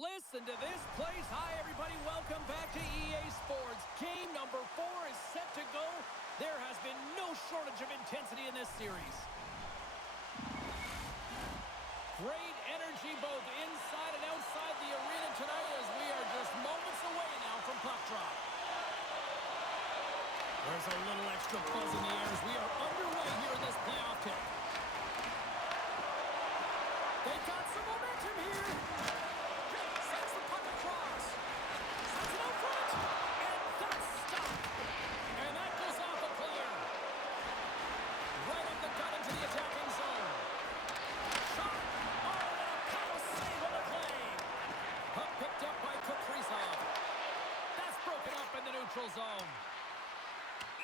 Listen to this place. Hi, everybody. Welcome back to EA Sports. Game number 4 is set to go. There has been no shortage of intensity in this series. Great energy both inside and outside the arena tonight as we are just moments away now from puck drop. There's a little extra buzz in the air as we are underway here in this playoff kick. They've got some momentum here. Sends the puck across. Sends it out front. And that's stopped. And that goes off a player. Right up the gut into the attacking zone. Shot. Oh, and a power save on the play. Puck picked up by Kaprizov. That's broken up in the neutral zone.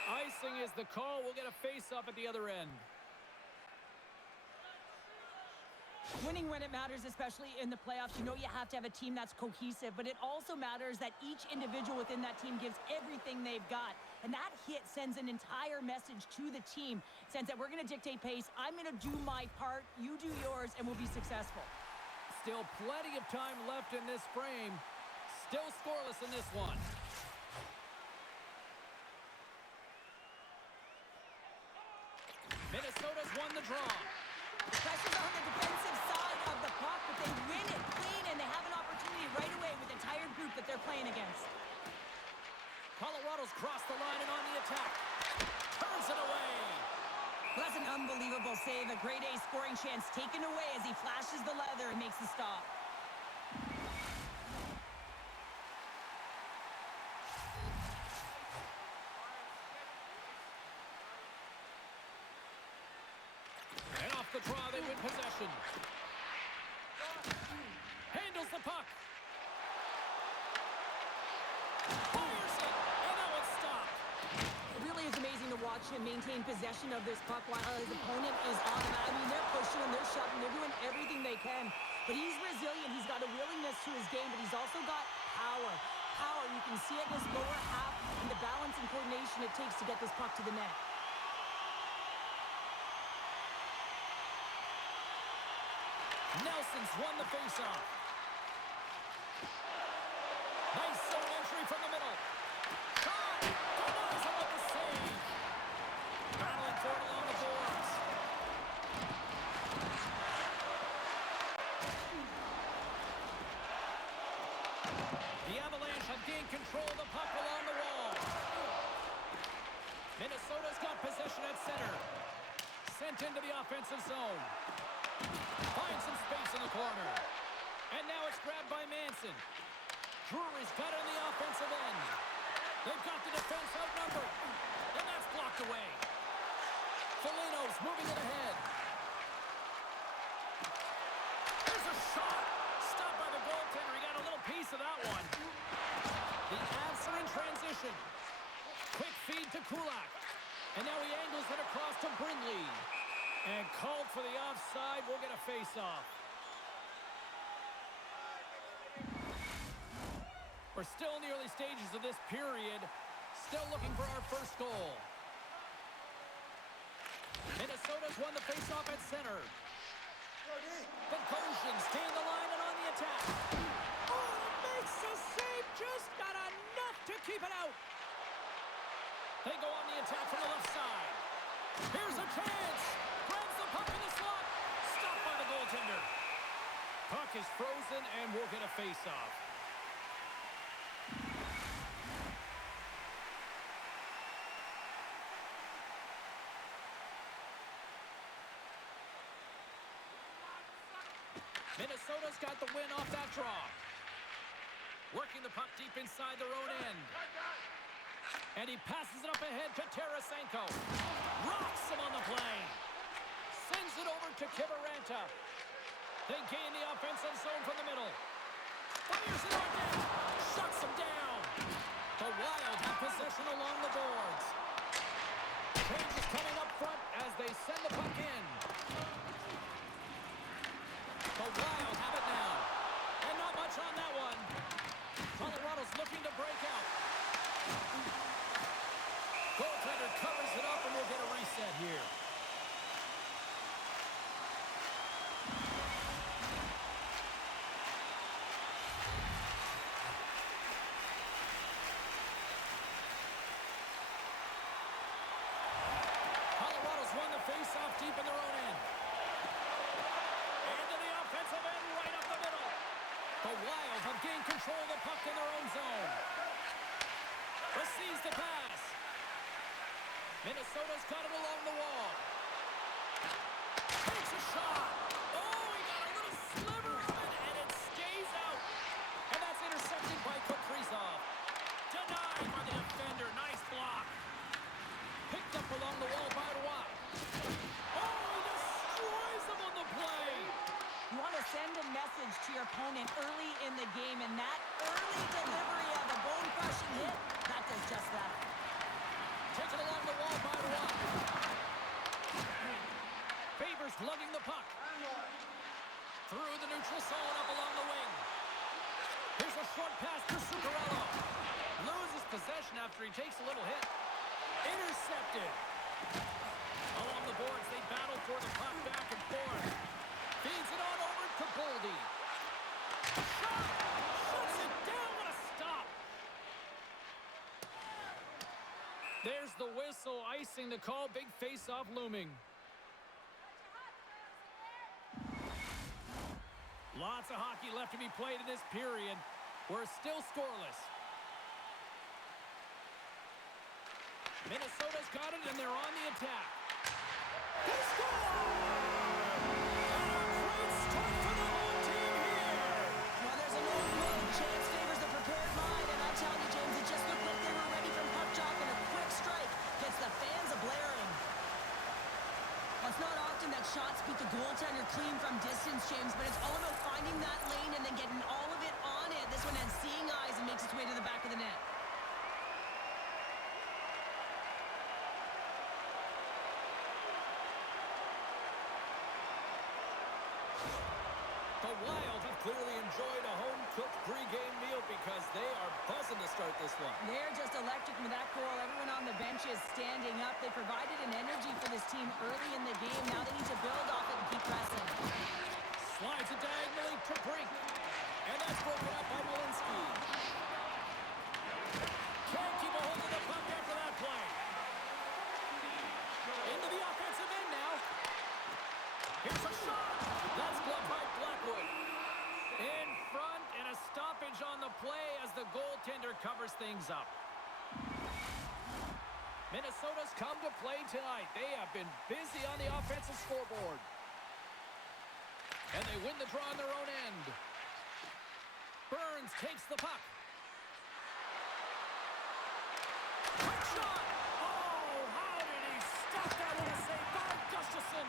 Icing is the call. We'll get a face-off at the other end. Winning when it matters, especially in the playoffs, you know you have to have a team that's cohesive, but it also matters that each individual within that team gives everything they've got. And that hit sends an entire message to the team. It sends that we're going to dictate pace, I'm going to do my part, you do yours, and we'll be successful. Still plenty of time left in this frame. Still scoreless in this one. Minnesota's won the draw. The pressure's on the defensive side of the puck, but they win it clean, and they have an opportunity right away with the tired group that they're playing against. Colorado's crossed the line and on the attack. Turns it away. Well, that's an unbelievable save. A grade A scoring chance taken away as he flashes the leather and makes the stop. And off the draw, they win possession. Handles the puck. Fires it, and that one's stopped. It really is amazing to watch him maintain possession of this puck while his opponent is on him. I mean, they're pushing him, they're shoving, they're doing everything they can. But he's resilient, he's got a willingness to his game, but he's also got power. Power, you can see it in his lower half and the balance and coordination it takes to get this puck to the net. Nelson's won the faceoff. Nice zone entry from the middle. Shot! Denies him with the save. Battling for it along the boards. The Avalanche have gained control of the puck along the wall. Minnesota's got possession at center. Sent into the offensive zone. Finds some space in the corner. And now it's grabbed by Manson. Drury's got it on the offensive end. They've got the defense outnumbered. And that's blocked away. Foligno's moving it ahead. There's a shot. Stopped by the goaltender. He got a little piece of that one. The Avs are in transition. Quick feed to Kulak. And now he angles it across to Brindley. And called for the offside. We'll get a face-off. We're still in the early stages of this period. Still looking for our first goal. Minnesota's won the face-off at center. The Goshen's gain the line and on the attack. Oh, makes the save. Just got enough to keep it out. They go on the attack from the left side. Here's a chance. Grabs the puck in the slot. Stopped by the goaltender. Puck is frozen, and we'll get a face-off. Minnesota's got the win off that draw. Working the puck deep inside their own end. And he passes it up ahead to Tarasenko. Rocks him on the play. Sends it over to Kiviranta. They gain the offensive zone from the middle. Fires it on down. Shuts him down. The Wild have possession along the boards. Change is coming up front as they send the puck in. The Wild have it now. And not much on that one. Colorado's looking to break out. Goaltender covers it up, and we'll get a reset here. deep in their own end. Into the offensive end, right up the middle. The Wild have gained control of the puck in their own zone. Receives the pass. Minnesota's got it along the wall. Takes a shot. Oh, he got a little sliver of it, and it stays out. And that's intercepted by Kaprizov. Denied by the defender. Nice block. Picked up along the wall by Roy. Oh, he destroys him on the play. You want to send a message to your opponent early in the game, and that early delivery of a bone-crushing hit, that does just that. Taken along the wall by Roy. Favors lugging the puck. Through the neutral zone, up along the wing. Here's a short pass to Zuccarello. Loses possession after he takes a little hit. Intercepted. Along the boards, they battle for the puck back and forth. Feeds it on over to Boldy. Shot! Shuts it down. What a stop! There's the whistle, icing the call. Big face-off looming. Lots of hockey left to be played in this period. We're still scoreless. Minnesota's got it, and they're on the attack. They score! And a great start for the home team here. Well, there's an old look. Chance favors the prepared mind, and I'm telling you, James, it just looked like they were ready from puck drop, and a quick strike gets the fans a-blaring. Well, it's not often that shots beat the goaltender clean from distance, James, but it's all about finding that lane and then getting all of it on it. This one has seeing eyes and makes its way to the back of the net. The Wild have clearly enjoyed a home-cooked pregame meal because they are buzzing to start this one. They're just electric with that goal. Everyone on the bench is standing up. They provided an energy for this team early in the game. Now they need to build off it and keep pressing. Slides it diagonally to Brink. And that's broken up by Walensky. Can't keep a hold of the puck after that play. Into the offensive end now. Here's a shot. That's blocked by Blackwood. In front, and a stoppage on the play as the goaltender covers things up. Minnesota's come to play tonight. They have been busy on the offensive scoreboard. And they win the draw on their own end. Burns takes the puck. Quick shot! Oh, how did he stop that with a save by Gustafsson?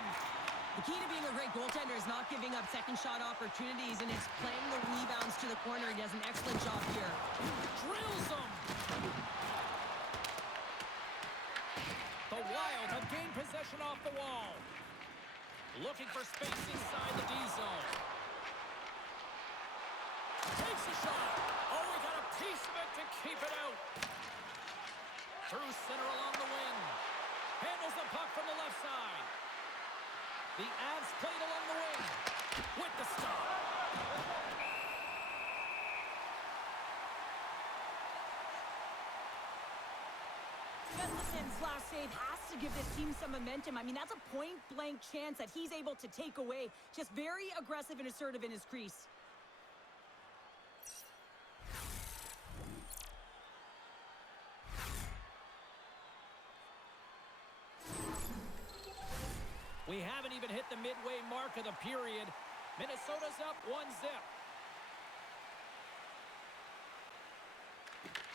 The key to being a great goaltender is not giving up second shot opportunities, and it's playing the rebounds to the corner. He does an excellent job here. Drills him! The Wild have gained possession off the wall. Looking for space inside the D zone. Takes a shot. Oh, he got a piece of it to keep it out. Through center along the wing. Handles the puck from the left side. The Avs played along the wing with the stop. Gustafsson's last save has to give this team some momentum. I mean, that's a point-blank chance that he's able to take away. Just very aggressive and assertive in his crease. We haven't even hit the midway mark of the period. Minnesota's up 1-0.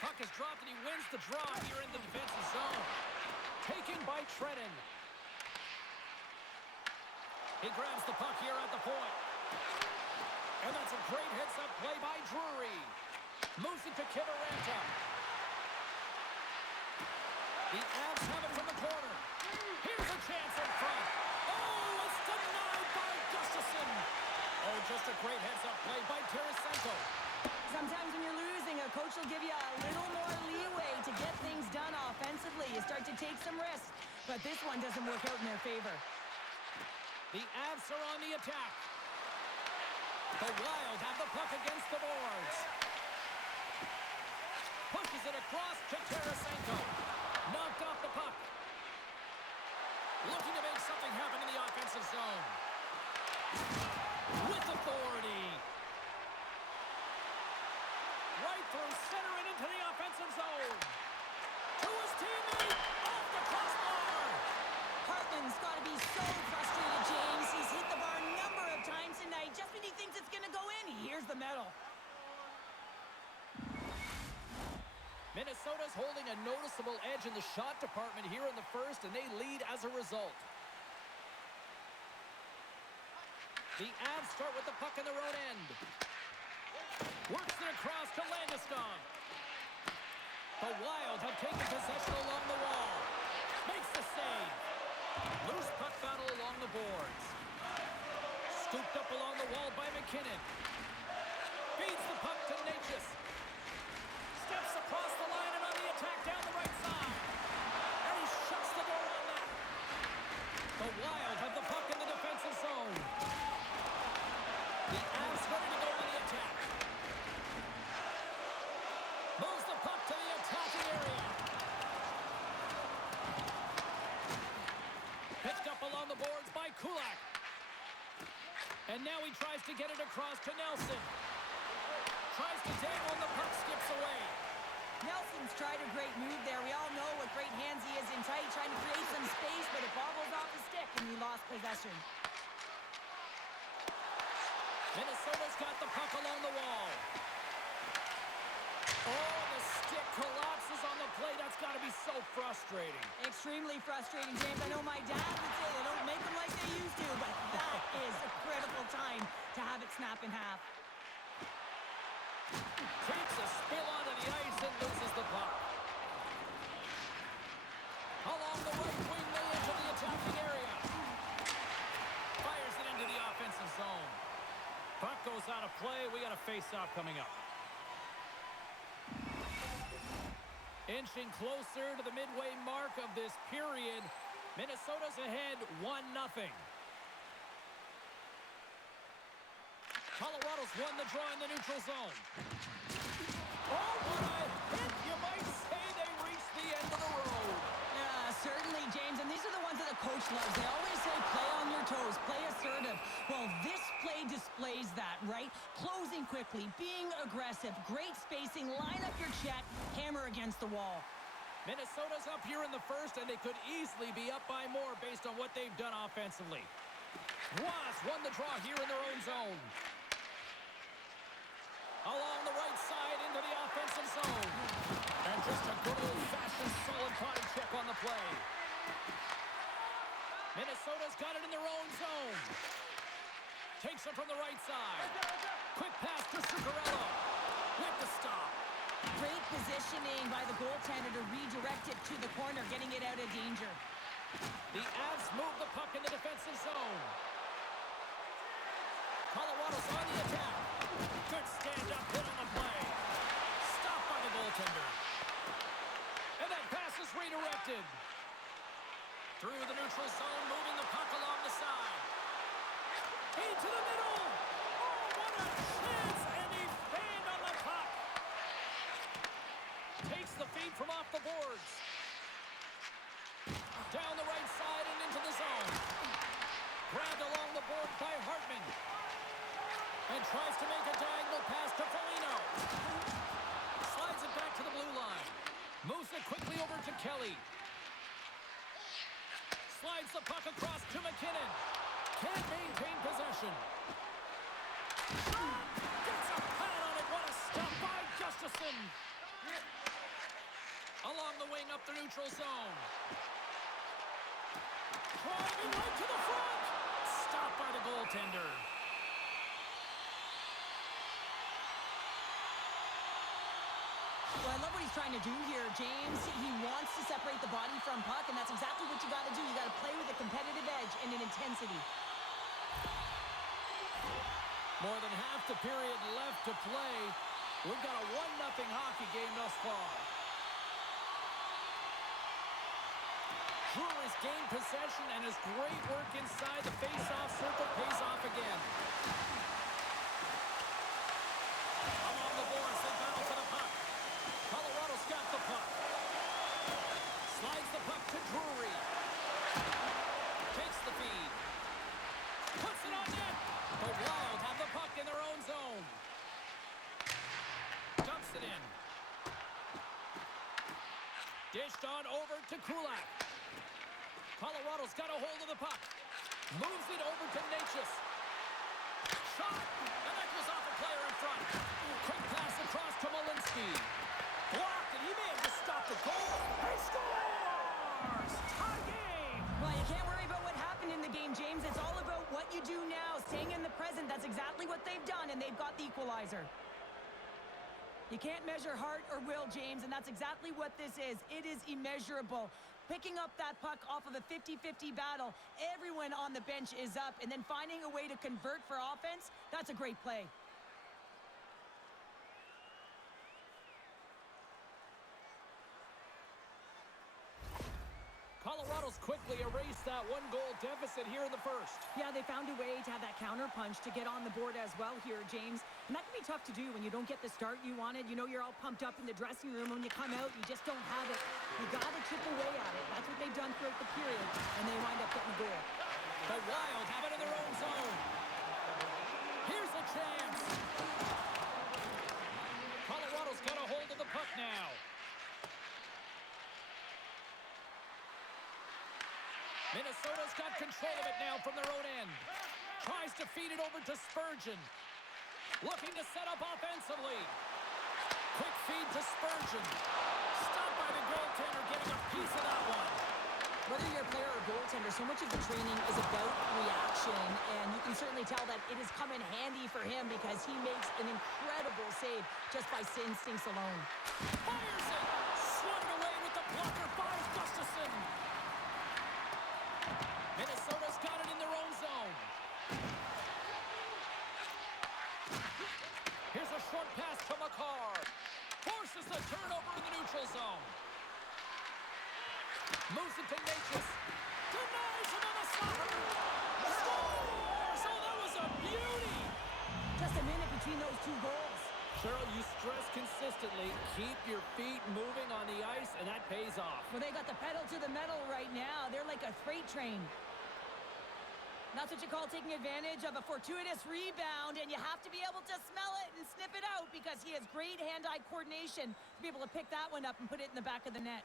Puck is dropped, and he wins the draw here in the defensive zone. Taken by Trennan. He grabs the puck here at the point. And that's a great heads-up play by Drury. Moves it to Kiviranta. The Avs have it from the corner. Here's a chance in front. Oh, it's denied by Gustafsson. Oh, just a great heads-up play by Tarasenko. Sometimes when you're losing, a coach will give you a little more leeway to get things done offensively. You start to take some risks, but this one doesn't work out in their favor. The Avs are on the attack. The Wild have the puck against the boards. Pushes it across to Tarasenko. Knocked off the puck. Looking to make something happen in the offensive zone. With authority. Right through center and into the offensive zone. To his teammate. Off the crossbar. Hartman's got to be so frustrated, James. He's hit the bar a number of times tonight. Just when he thinks it's going to go in, he hears the medal. Minnesota's holding a noticeable edge in the shot department here in the first, and they lead as a result. The Avs start with the puck in their own end. Works it across to Landeskog. The Wild have taken possession along the wall. Makes the save. Loose puck battle along the boards. Scooped up along the wall by McKinnon. Feeds the puck to Natchez. Steps across the line and on the attack down the right side. And he shuts the door on that. The Wild have the puck in the defensive zone. The Avs ready to go on the attack. Moves the puck to the attacking area. Picked up along the boards by Kulak. And now he tries to get it across to Nelson. Tries to dangle and the puck skips away. Nelson's tried a great move there. We all know what great hands he is in tight, trying to create some space, but it bobbles off the stick and he lost possession. Minnesota's got the puck along the wall. Oh, the stick collapses on the play. That's got to be so frustrating. Extremely frustrating, James. I know my dad would say they don't make them like they used to, but that is a critical time to have it snap in half. Takes a spill onto the ice and loses the puck. Along the right wing, they enter the attacking area. Fires it into the offensive zone. Puck goes out of play. We got a face-off coming up. Inching closer to the midway mark of this period. Minnesota's ahead 1-0. Colorado's won the draw in the neutral zone. Oh, what a hit! You might say they reached the end of the road. Yeah, certainly, James. And these are the ones that the coach loves. They always say play on your toes, play assertive. Well, this play displays that, right? Closing quickly, being aggressive, great spacing, line up your check, hammer against the wall. Minnesota's up here in the first, and they could easily be up by more based on what they've done offensively. Wasp won the draw here in their own zone. Along the right side into the offensive zone. And just a good old-fashioned solid body check on the play. Minnesota's got it in their own zone. Takes it from the right side. Quick pass to Zuccarello. With the stop. Great positioning by the goaltender to redirect it to the corner, getting it out of danger. The Avs move the puck in the defensive zone. Colorado's on the attack. Good stand-up hit on the play. Stopped by the goaltender. And that pass is redirected. Through the neutral zone, moving the puck along the side. Into the middle. Oh, what a chance! And he fanned on the puck. Takes the feed from off the boards. Down the right side and into the zone. Grabbed along the board by Hartman. And tries to make a diagonal pass to Foligno. Slides it back to the blue line. Moves it quickly over to Kelly. Slides the puck across to McKinnon. Can't maintain possession. Gets a pad on it. What a stop by Gustafsson. Along the wing up the neutral zone. Driving right to the front. Stopped by the goaltender. Well, I love what he's trying to do here, James. He wants to separate the body from puck, and that's exactly what you got to do. You got to play with a competitive edge and an intensity. More than half the period left to play. We've got a 1-0 hockey game thus far. Drury's gained possession, and his great work inside the face-off circle pays off again. Along the boards, they battle for the puck. Colorado's got the puck. Slides the puck to Drury. The Wild have the puck in their own zone. Dumps it in. Dished on over to Kulak. Colorado's got a hold of the puck. Moves it over to Natchez. Shot! And that goes off a player in front. Quick pass across to Malinsky. Blocked, and he may have just stopped the goal. He scores! Tie game! Well, you can't worry about what happened in the game, James. It's all about what you do now, staying in the present. That's exactly what they've done, and they've got the equalizer. You can't measure heart or will, James, and that's exactly what this is. It is immeasurable. Picking up that puck off of a 50-50 battle, everyone on the bench is up, and then finding a way to convert for offense, that's a great play. Colorado's quickly erased that one-goal deficit here in the first. Yeah, they found a way to have that counter punch to get on the board as well here, James. And that can be tough to do when you don't get the start you wanted. You know, you're all pumped up in the dressing room. When you come out, you just don't have it. You got to chip away at it. That's what they've done throughout the period, and they wind up getting a goal. The Wild have it in their own zone. Here's a chance. Colorado's got a hold of the puck now. Minnesota's got control of it now from their own end. Tries to feed it over to Spurgeon. Looking to set up offensively. Quick feed to Spurgeon. Stopped by the goaltender, getting a piece of that one. Whether you're a player or goaltender, so much of the training is about reaction, and you can certainly tell that it has come in handy for him because he makes an incredible save just by instincts alone. Fires it! Swung away with the blocker by Gustafsson. Minnesota's got it in their own zone. Here's a short pass to Makar. Forces the turnover in the neutral zone. Moves it to Natchez. Denies him on the stopper. Scores! Oh, that was a beauty! Just a minute between those two goals. Cheryl, you stress consistently, keep your feet moving on the ice, and that pays off. Well, they got the pedal to the metal right now. They're like a freight train. That's what you call taking advantage of a fortuitous rebound, and you have to be able to smell it and sniff it out because he has great hand-eye coordination to be able to pick that one up and put it in the back of the net.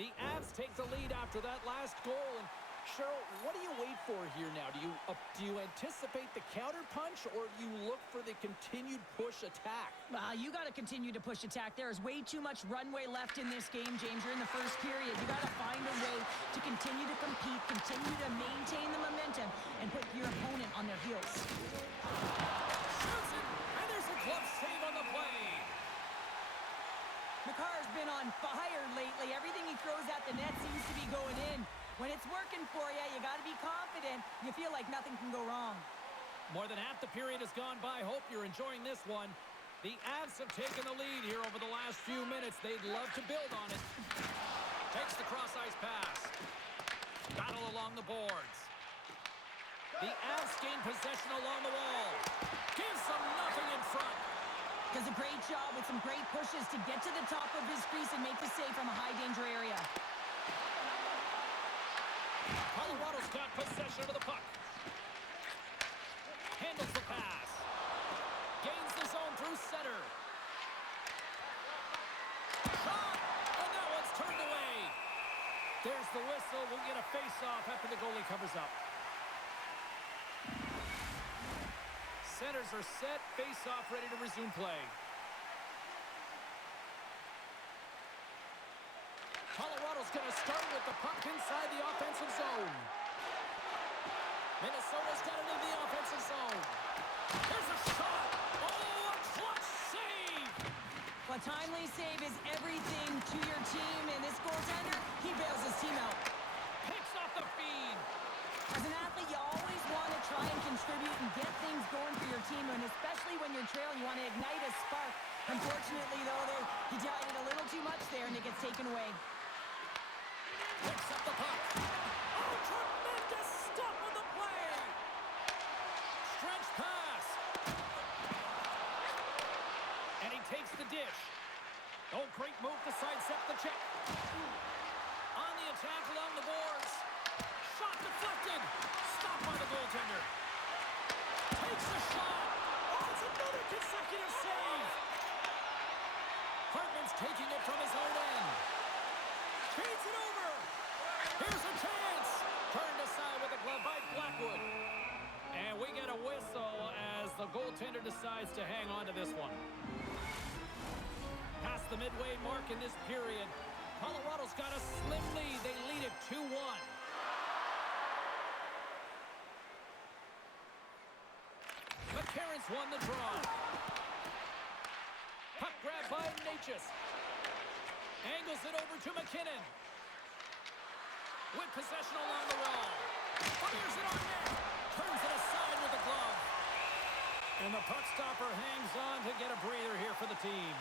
The Avs take the lead after that last goal, and Cheryl, what do you wait for here now? Do you anticipate the counter punch, or do you look for the continued push attack? You got to continue to push attack. There is way too much runway left in this game, James. You're in the first period. You got to find a way to continue to compete, continue to maintain the momentum, and put your opponent on their heels. Shoots it, and there's a glove save on the play. Makar's been on fire lately. Everything he throws at the net seems to be going in. When it's working for you, you got to be confident. You feel like nothing can go wrong. More than half the period has gone by. Hope you're enjoying this one. The Avs have taken the lead here over the last few minutes. They'd love to build on it. Takes the cross-ice pass. Battle along the boards. The Avs gain possession along the wall. Gives them nothing in front. Does a great job with some great pushes to get to the top of his crease and make the save from a high-danger area. Colorado's got possession of the puck. Handles the pass. Gains the zone through center. Shot! And that one's turned away. There's the whistle. We'll get a face-off after the goalie covers up. Centers are set. Face-off ready to resume play. Colorado's going to start with the puck inside the offensive zone. Minnesota's got it in the offensive zone. There's a shot. Oh, a clutch save. A timely save is everything to your team, and this goaltender, he bails his team out. Picks off the feed. As an athlete, you always want to try and contribute and get things going for your team, and especially when you're trailing, you want to ignite a spark. Unfortunately, though, he tried it a little too much there, and it gets taken away. Picks up the puck. Oh, tremendous stop on the play. Stretch pass. And he takes the dish. Oh, great move to sidestep the check. decides to hang on to this one. Past the midway mark in this period. Colorado's got a slim lead. They lead it 2-1. McCarron's won the draw. Puck grab by Natchez. Angles it over to McKinnon. With possession along the wall. Fires it on net. Turns it aside with the glove. And the puck stopper hangs on to get a breather here for the team.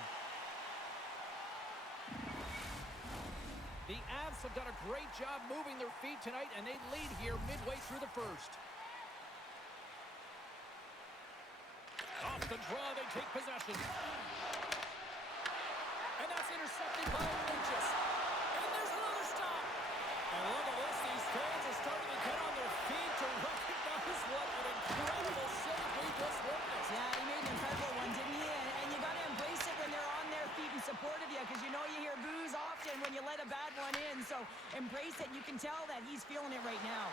The Avs have done a great job moving their feet tonight, and they lead here midway through the first. Off the draw, they take possession. And that's intercepted by Natchez. And there's another stop. And look at this. These fans are starting to get on their feet to recognize what an incredible save we just witnessed. Yeah, he made an incredible one, didn't he? And you got to embrace it when they're on their feet in support of you, because you know you hear boos often when you let a bad one in. So embrace it. You can tell that he's feeling it right now.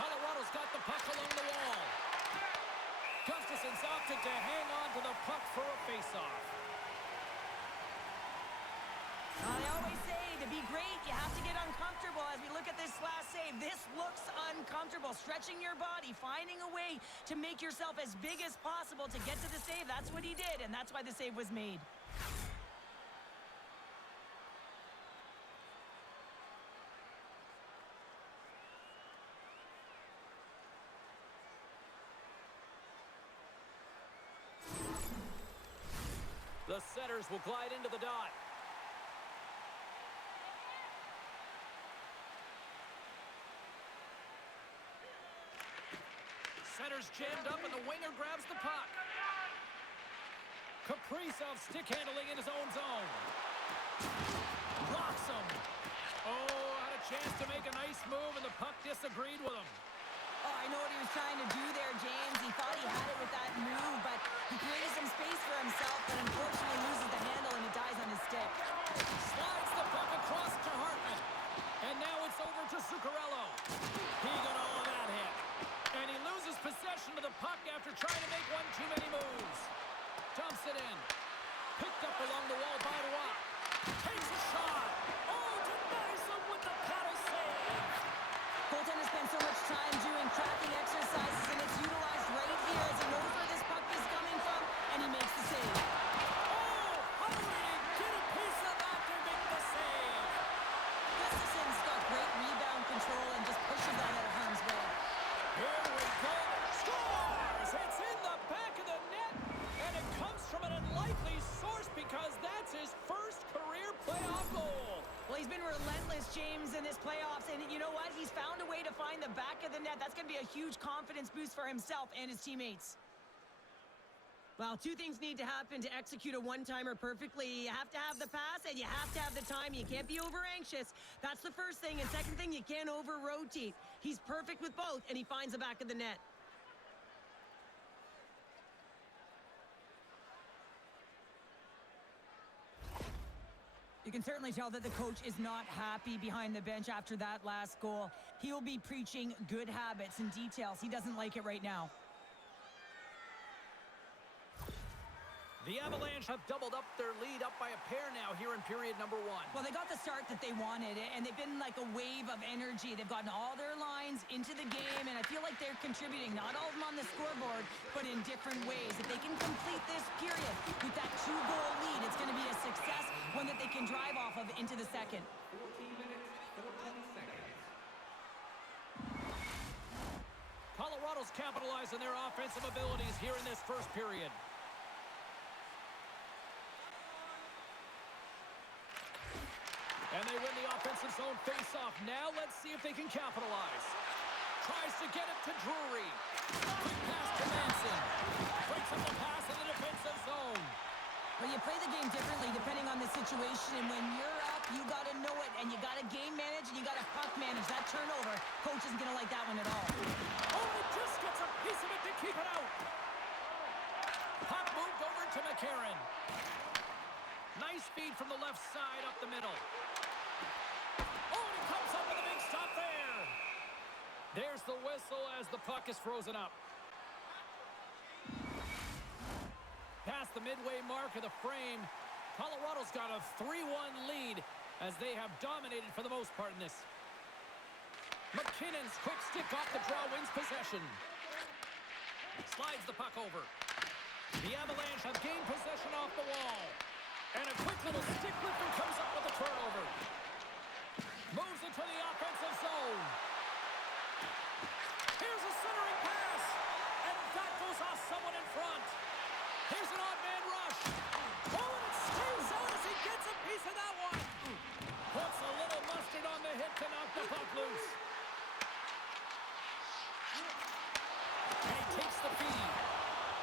Colorado's got the puck along the wall. Gustafson's opted to hang on to the puck for a face-off. They always say to be great, you have to get uncomfortable. As we look at this last save, this looks uncomfortable. Stretching your body, finding a way to make yourself as big as possible to get to the save. That's what he did, and that's why the save was made. The setters will glide into the dot. Center's jammed up and the winger grabs the puck. Kaprizov stick handling in his own zone. Blocks him. Oh, had a chance to make a nice move and the puck disagreed with him. Oh, I know what he was trying to do there, James. He thought he had it with that move, but he created some space for himself, but unfortunately loses the handle and it dies on his stick. Slides the puck across to Hartman. And now it's over to Zuccarello. He got all of that hit. And he loses possession of the puck after trying to make one too many moves. Dumps it in. Picked up along the wall by Roy. Takes a shot. Oh, denies him with the paddle save. Goaltender spends so much time doing tracking exercises, and it's utilized right here as he knows where this puck is coming from, and he makes the save. Oh, how did he get a piece of that to make the save? Gustafson's got great rebound control and just pushes that out of harm's way. Here we go. Scores! It's in the back of the net, and it comes from an unlikely source because that's his first career playoff goal. Well, he's been relentless, James, in this playoffs, and you know what? He's found a way to find the back of the net. That's going to be a huge confidence boost for himself and his teammates. Well, two things need to happen to execute a one-timer perfectly. You have to have the pass, and you have to have the time. You can't be over-anxious. That's the first thing. And second thing, you can't over-rotate. He's perfect with both, and he finds the back of the net. You can certainly tell that the coach is not happy behind the bench after that last goal. He'll be preaching good habits and details. He doesn't like it right now. The Avalanche have doubled up their lead up by a pair now here in period number 1. Well, they got the start that they wanted, and they've been like a wave of energy. They've gotten all their lines into the game, and I feel like they're contributing, not all of them on the scoreboard, but in different ways. If they can complete this period with that 2-goal lead, it's going to be a success, one that they can drive off of into the second. 14 minutes, 14 seconds. Colorado's capitalizing their offensive abilities here in this first period. And they win the offensive zone face-off. Now let's see if they can capitalize. Tries to get it to Drury. Quick pass to Manson. Breaks up the pass in the defensive zone. Well, you play the game differently depending on the situation, and when you're up, you got to know it, and you got to game manage, and you got to puck manage. That turnover, coach isn't going to like that one at all. Oh, it just gets a piece of it to keep it out. Puck moved over to McCarron. Nice feed from the left side up the middle. Oh, and he comes up with a big stop there. There's the whistle as the puck is frozen up. the midway mark of the frame. Colorado's got a 3-1 lead as they have dominated for the most part in this. McKinnon's quick stick off the draw wins possession. Slides the puck over. The Avalanche have gained possession off the wall. And a quick little stick lift and comes up with a turnover. Moves into the offensive zone. Here's a centering pass. And that goes off someone in front. Here's an odd man rush. Oh, and it stays out as he gets a piece of that one. Puts a little mustard on the hit to knock the puck loose. And he takes the feed.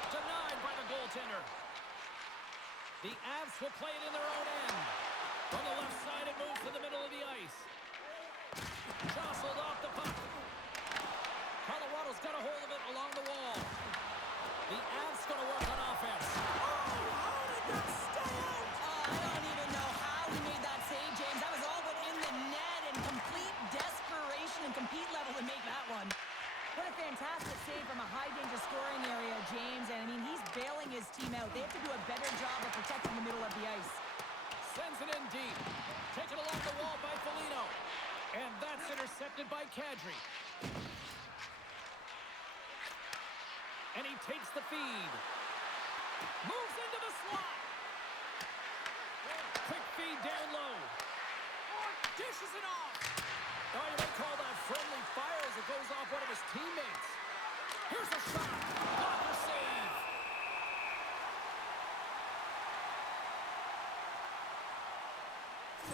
Denied by the goaltender. The Avs will play it in their own end. From the left side, it moves to the middle of the ice. Jostled off the puck. Colorado's got a hold of it along the wall. The Avs going to work on offense. Oh, how did that stay out? I don't even know how he made that save, James. That was all but in the net and complete desperation and compete level to make that one. What a fantastic save from a high-danger scoring area, James. And, I mean, he's bailing his team out. They have to do a better job of protecting the middle of the ice. Sends it in deep. Taken along the wall by Foligno. And that's intercepted by Kadri. And he takes the feed. Moves into the slot. Quick feed down low. Dishes it off. Oh, you might call that friendly fire as it goes off one of his teammates. Here's a shot. Blocker save.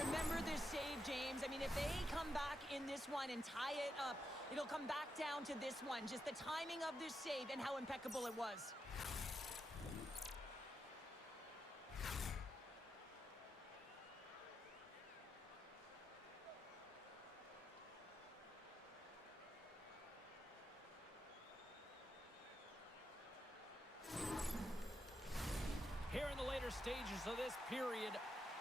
Remember this save, James. I mean, if they come back in this one and tie it up, it'll come back down to this one. Just the timing of this save and how impeccable it was. Here in the later stages of this period,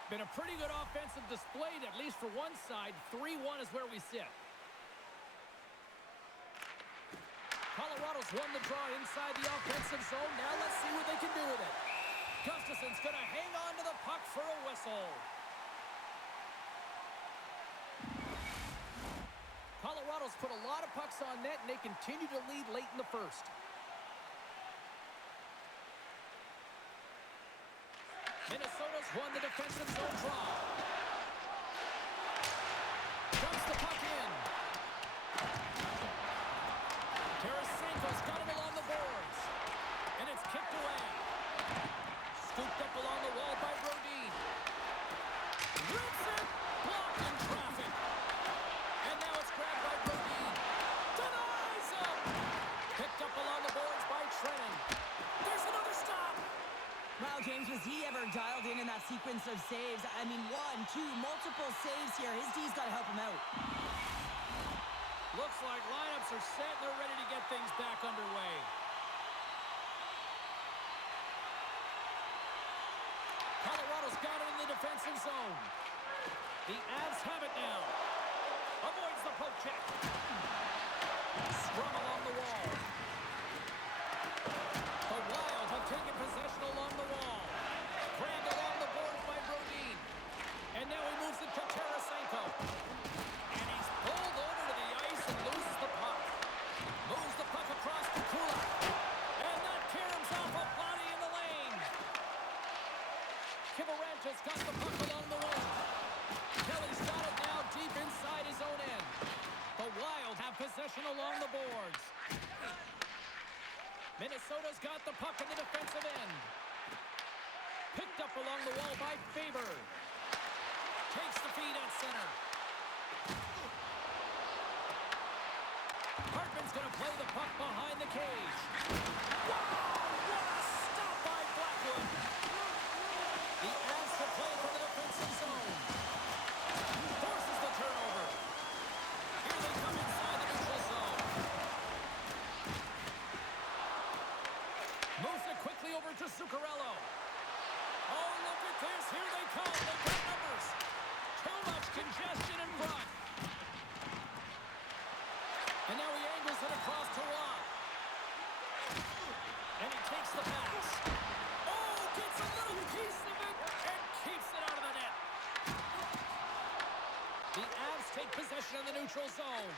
been a pretty good offensive display, at least for one side. 3-1 is where we sit. Colorado's won the draw inside the offensive zone. Now let's see what they can do with it. Gustafson's going to hang on to the puck for a whistle. Colorado's put a lot of pucks on net, and they continue to lead late in the first. Minnesota's won the defensive zone draw. Dumps the puck in. Tarasenko's got it along the boards. And it's kicked away. Scooped up along the wall by Brodin. Rips it. Blocked in traffic. And now it's grabbed by Brodin. Denies him. Picked up along the boards by Trennan. There's another stop. Wow, James, was he ever dialed in that sequence of saves? I mean, 1, 2, multiple saves here. His D's got to help him out. Looks like lineups are set. They're ready to get things back underway. Colorado's got it in the defensive zone. The Avs have it now. Avoids the poke check. Scrum along the wall. The Wild have taken possession along the wall. Crammed along the boards by Brodin. And now he moves it to Tarasenko. And he's pulled over to the ice and loses the puck. Moves the puck across to Kulak. And that caroms off a body in the lane. Kivaranta's got the puck along the wing. Kelly's got it now deep inside his own end. The Wild have possession along the boards. Minnesota's got the puck in the defensive end. Picked up along the wall by Faber. Takes the feed at center. Hartman's going to play the puck behind the cage. Wow! What a stop by Blackwood! The Avs to play from the defensive zone. Forces the turnover. Here they come inside the neutral zone. Moves it quickly over to Zuccarello. Oh, look at this. Here they come. They've got numbers. Too much congestion in front. And now he angles it across to Rock. And he takes the pass. Oh, Gets a little piece of it and keeps it out of the net. The Avs take possession of the neutral zone.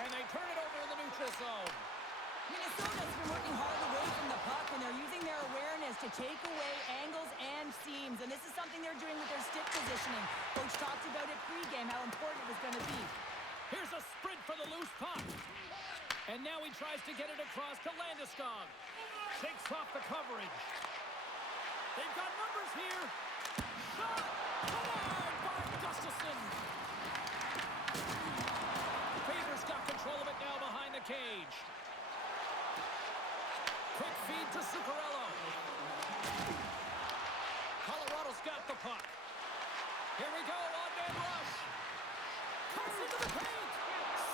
And they turn it over in the neutral zone. Minnesota's been working hard away from the puck, and they're using their awareness to take away angles and seams. And this is something they're doing with their stick positioning. Coach talked about it pregame, how important it was going to be. Here's a sprint for the loose puck. And now he tries to get it across to Landeskog. Takes off the coverage. They've got numbers here. Shot! Denied by Gustafsson. Faber's got control of it now behind the cage. Quick feed to Zuccarello. Colorado's got the puck. Here we go, on-man rush. Cuts into the paint.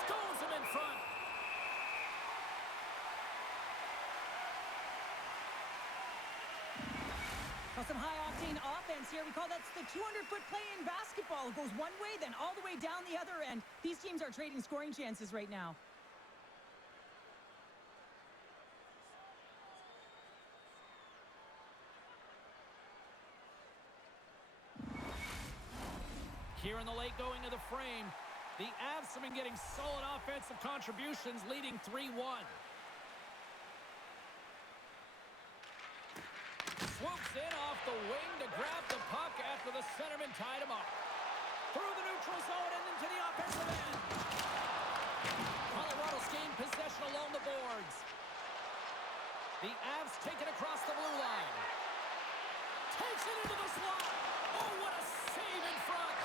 Stones him in front. Well, some high-octane offense here. We call that the 200-foot play in basketball. It goes one way, then all the way down the other end. These teams are trading scoring chances right now. Here in the late going of the frame, the Avs have been getting solid offensive contributions, leading 3-1. Swoops in off the wing to grab the puck after the centerman tied him up. Through the neutral zone and into the offensive end. Colorado's gained possession along the boards. The Avs take it across the blue line. Takes it into the slot. Oh, what a save in front.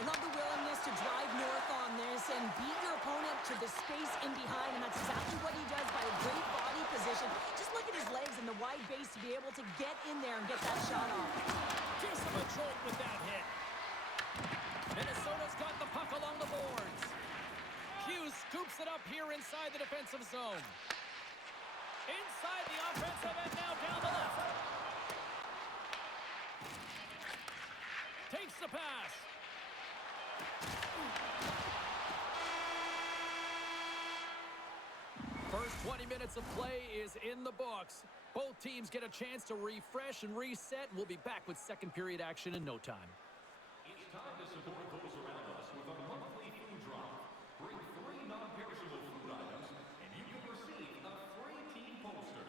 I love the willingness to drive north on this and beat your opponent to the space in behind, and that's exactly what he does by a great body position. Just look at his legs and the wide base to be able to get in there and get that shot off. Gives him a jolt with that hit. Minnesota's got the puck along the boards. Hughes scoops it up here inside the defensive zone. Inside the offensive end, now down the left. Takes the pass. First 20 minutes of play is in the books. Both teams get a chance to refresh and reset. We'll be back with second period action in no time. It's time to support those around us with a monthly food drive. Bring 3 non-perishable food items, and you can receive a free team poster.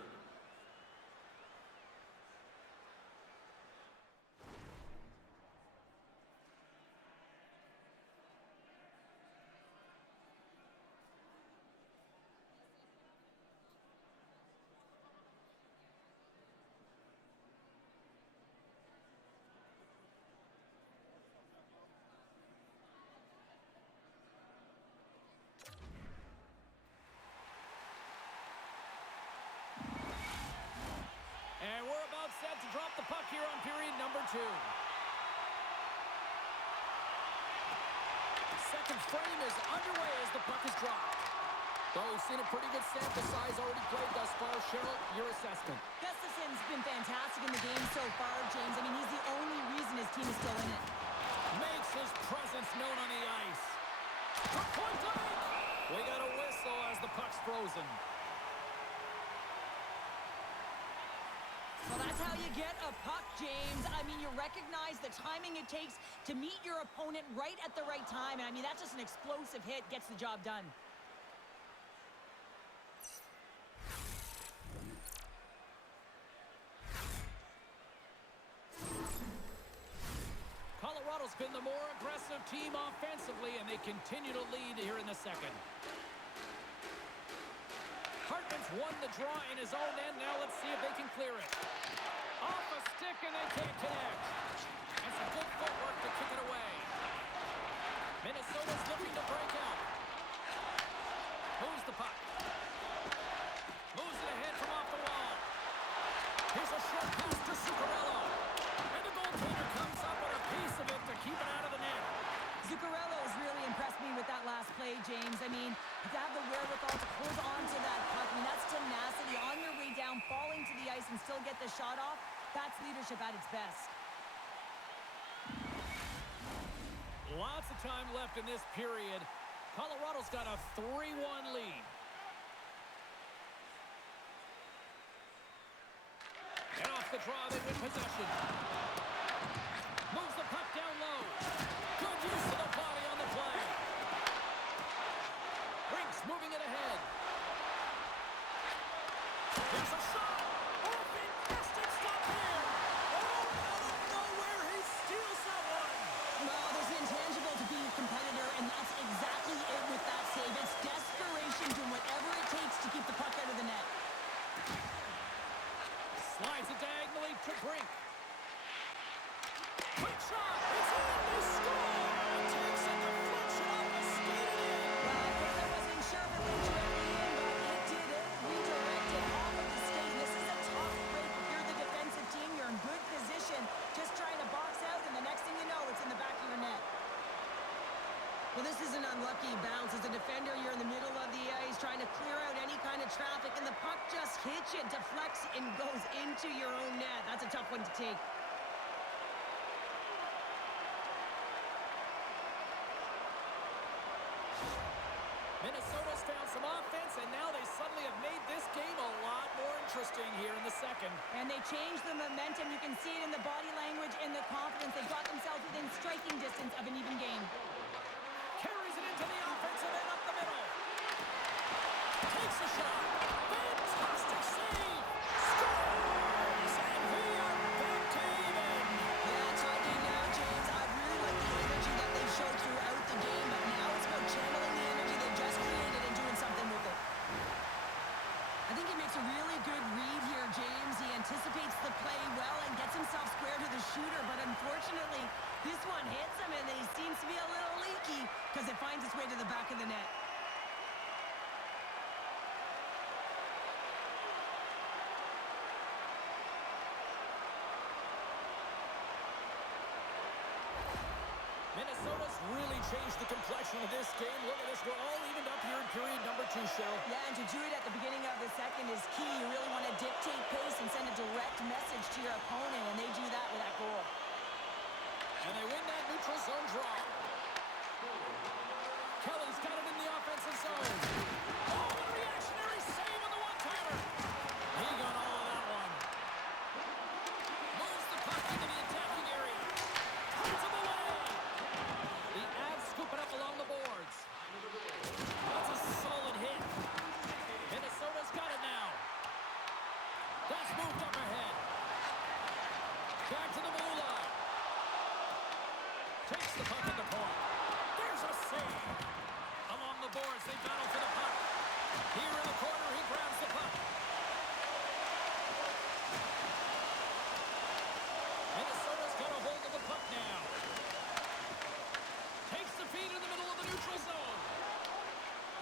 And we're about set to drop the puck here on period number 2. Second frame is underway as the puck is dropped. Well, we've seen a pretty good sample size already played thus far. Cheryl, your assessment. Gustafsson's been fantastic in the game so far, James. I mean, he's the only reason his team is still in it. Makes his presence known on the ice. For point blank! We got a whistle as the puck's frozen. Well, that's how you get a puck, James. I mean, you recognize the timing it takes to meet your opponent right at the right time. And I mean, that's just an explosive hit, gets the job done. Colorado's been the more aggressive team offensively, and they continue to lead here in the second. Hartman's won the draw in his own end. Now let's see if they can clear it. Off a stick, and they can't connect. And some good footwork to kick it away. Minnesota's looking to break out. Moves the puck. Moves it ahead from off the wall. Here's a short pass to Zuccarello. And the goaltender comes up with a piece of it to keep it out of the net. Zuccarello's really impressed me with that last play, James. I mean, to have the wherewithal to hold on to that puck, I mean, that's tenacity on your way down, falling to the ice and still get the shot off. That's leadership at its best. Lots of time left in this period. Colorado's got a 3-1 lead. the draw. They win possession. Moves the puck down low. Good use of the body on the play. Rinks moving it ahead. There's a shot. Oh, fantastic stop here. Oh, out of nowhere, he steals that one. Well, there's an intangible to being a competitor, and that's exactly it with that save. It's desperation, doing whatever it takes to keep the puck out of the net. Slides it diagonally to Brink. Quick shot. It's in. They score. It takes a deflection off the skate and in. Well, I guess I wasn't sure if it went directly in, but it did it. Redirected off of the skate. This is a tough break. If you're the defensive team, you're in good position, just trying to box out, and the next thing you know, it's in the back of your net. Well, this is an unlucky bounce. As a defender, you're in the middle of the ice trying to clear out any kind of traffic, and the puck just hits you, deflects, and goes into your own net. That's a tough one to take. Minnesota's found some offense, and now they suddenly have made this game a lot more interesting here in the second. And they changed the momentum. You can see it in the body language and the confidence. They got themselves within striking distance of an even game. Carries it into the offensive end up the middle. Takes a shot. Fantastic save. Scores! And we are back to even. Yeah, it's hard to now, James. I really like the energy that they showed throughout the game, but now it's about channeling the energy they just created and doing something with it. I think he makes a really good read here, James. He anticipates the play well and gets himself square to the shooter, but unfortunately, this one hits him, and he seems to be a little leaky because it finds its way to the back of the net. Minnesota's really changed the complexion of this game. Look at this. We're all evened up here in period number 2, Shell. Yeah, and to do it at the beginning of the second is key. You really want to dictate pace and send a direct message to your opponent, and they do that with that goal. And they win that neutral zone draw. Kelly's got it in the offensive zone. Oh, what a reactionary save on the one-timer. He got all of that one. Moves the puck into the attacking area. Puts him away. The Avs scoop it up along the boards. That's a solid hit. Minnesota's got it now. That's moved up ahead. Back to the blue line. Takes the puck at the point. There's a save. Along the boards, they battle for the puck. Here in the corner, he grabs the puck. Minnesota's got a hold of the puck now. Takes the feed in the middle of the neutral zone.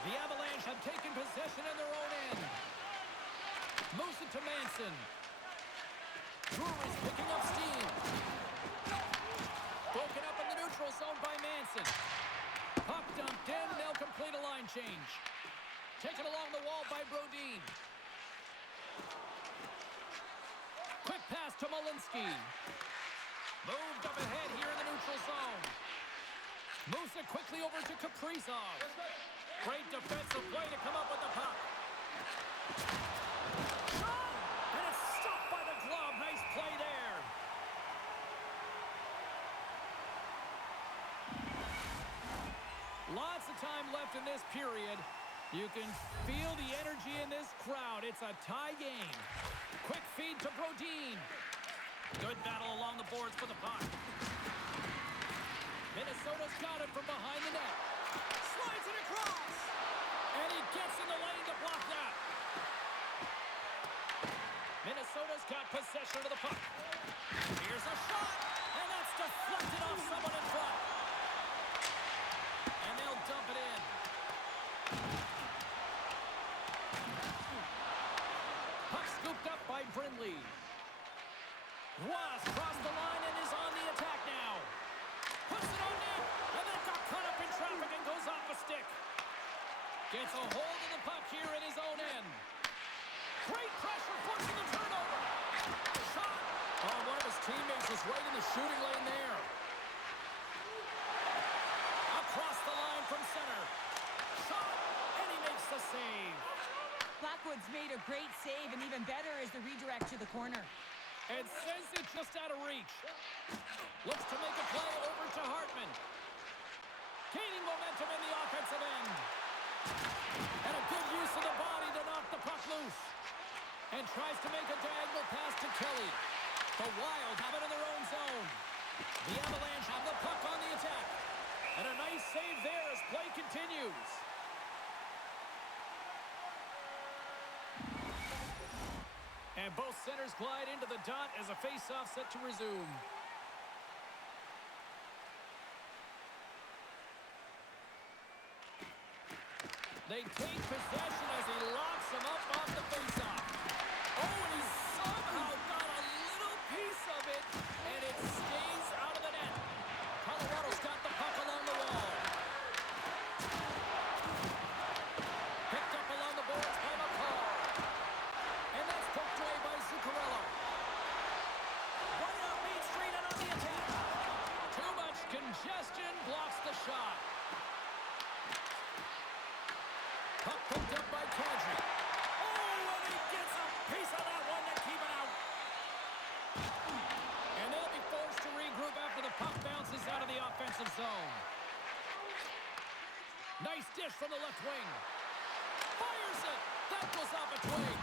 The Avalanche have taken possession in their own end. Moves it to Manson. Brewery's picking up steam. Broken up in the neutral zone by Manson. Puck dumped in, they'll complete a line change. Taken along the wall by Brodin. Quick pass to Malinsky. Moved up ahead here in the neutral zone. Moves it quickly over to Kaprizov. Great defensive play to come up with the puck. Shot! And it's stopped by the glove. Nice play there. Lots of time left in this period. You can feel the energy in this crowd. It's a tie game. Quick feed to Brodin. Good battle along the boards for the puck. Minnesota's got it from behind the net. Slides it across. And he gets in the lane to block that. Minnesota's got possession of the puck. Here's a shot. And that's deflected off someone in front. And they'll dump it in. Puck scooped up by Brindley. Was crossed the line and is on the attack now. Puts it on net. And that got caught up in traffic and goes off a stick. Gets a hold of the puck here in his own end. Great pressure, forcing the turnover. Shot. Oh, one of his teammates was right in the shooting lane there. Across the line from center. Shot, and he makes the save. Blackwood's made a great save, and even better is the redirect to the corner. And sends it just out of reach. Looks to make a play over to Hartman. Gaining momentum in the offensive end. And a good use of the body to knock the puck loose. And tries to make a diagonal pass to Kelly. The Wild have it in their own zone. The Avalanche have the puck on the attack. And a nice save there as play continues. And both centers glide into the dot as a face-off set to resume. They take possession as he locks him up off the face-off. Oh, and he somehow got a little piece of it, and it stays out of the net. Colorado's got the puck along the wall. Picked up along the boards by McCall. And that's poked away by Zuccarello. Right up Main Street and on the attack. Too much congestion blocks the shot. Puck picked up by Kadri. Oh, and he gets a piece of that one to keep it out. And they'll be forced to regroup after the puck bounces out of the offensive zone. Nice dish from the left wing. Fires it. That goes off a twig.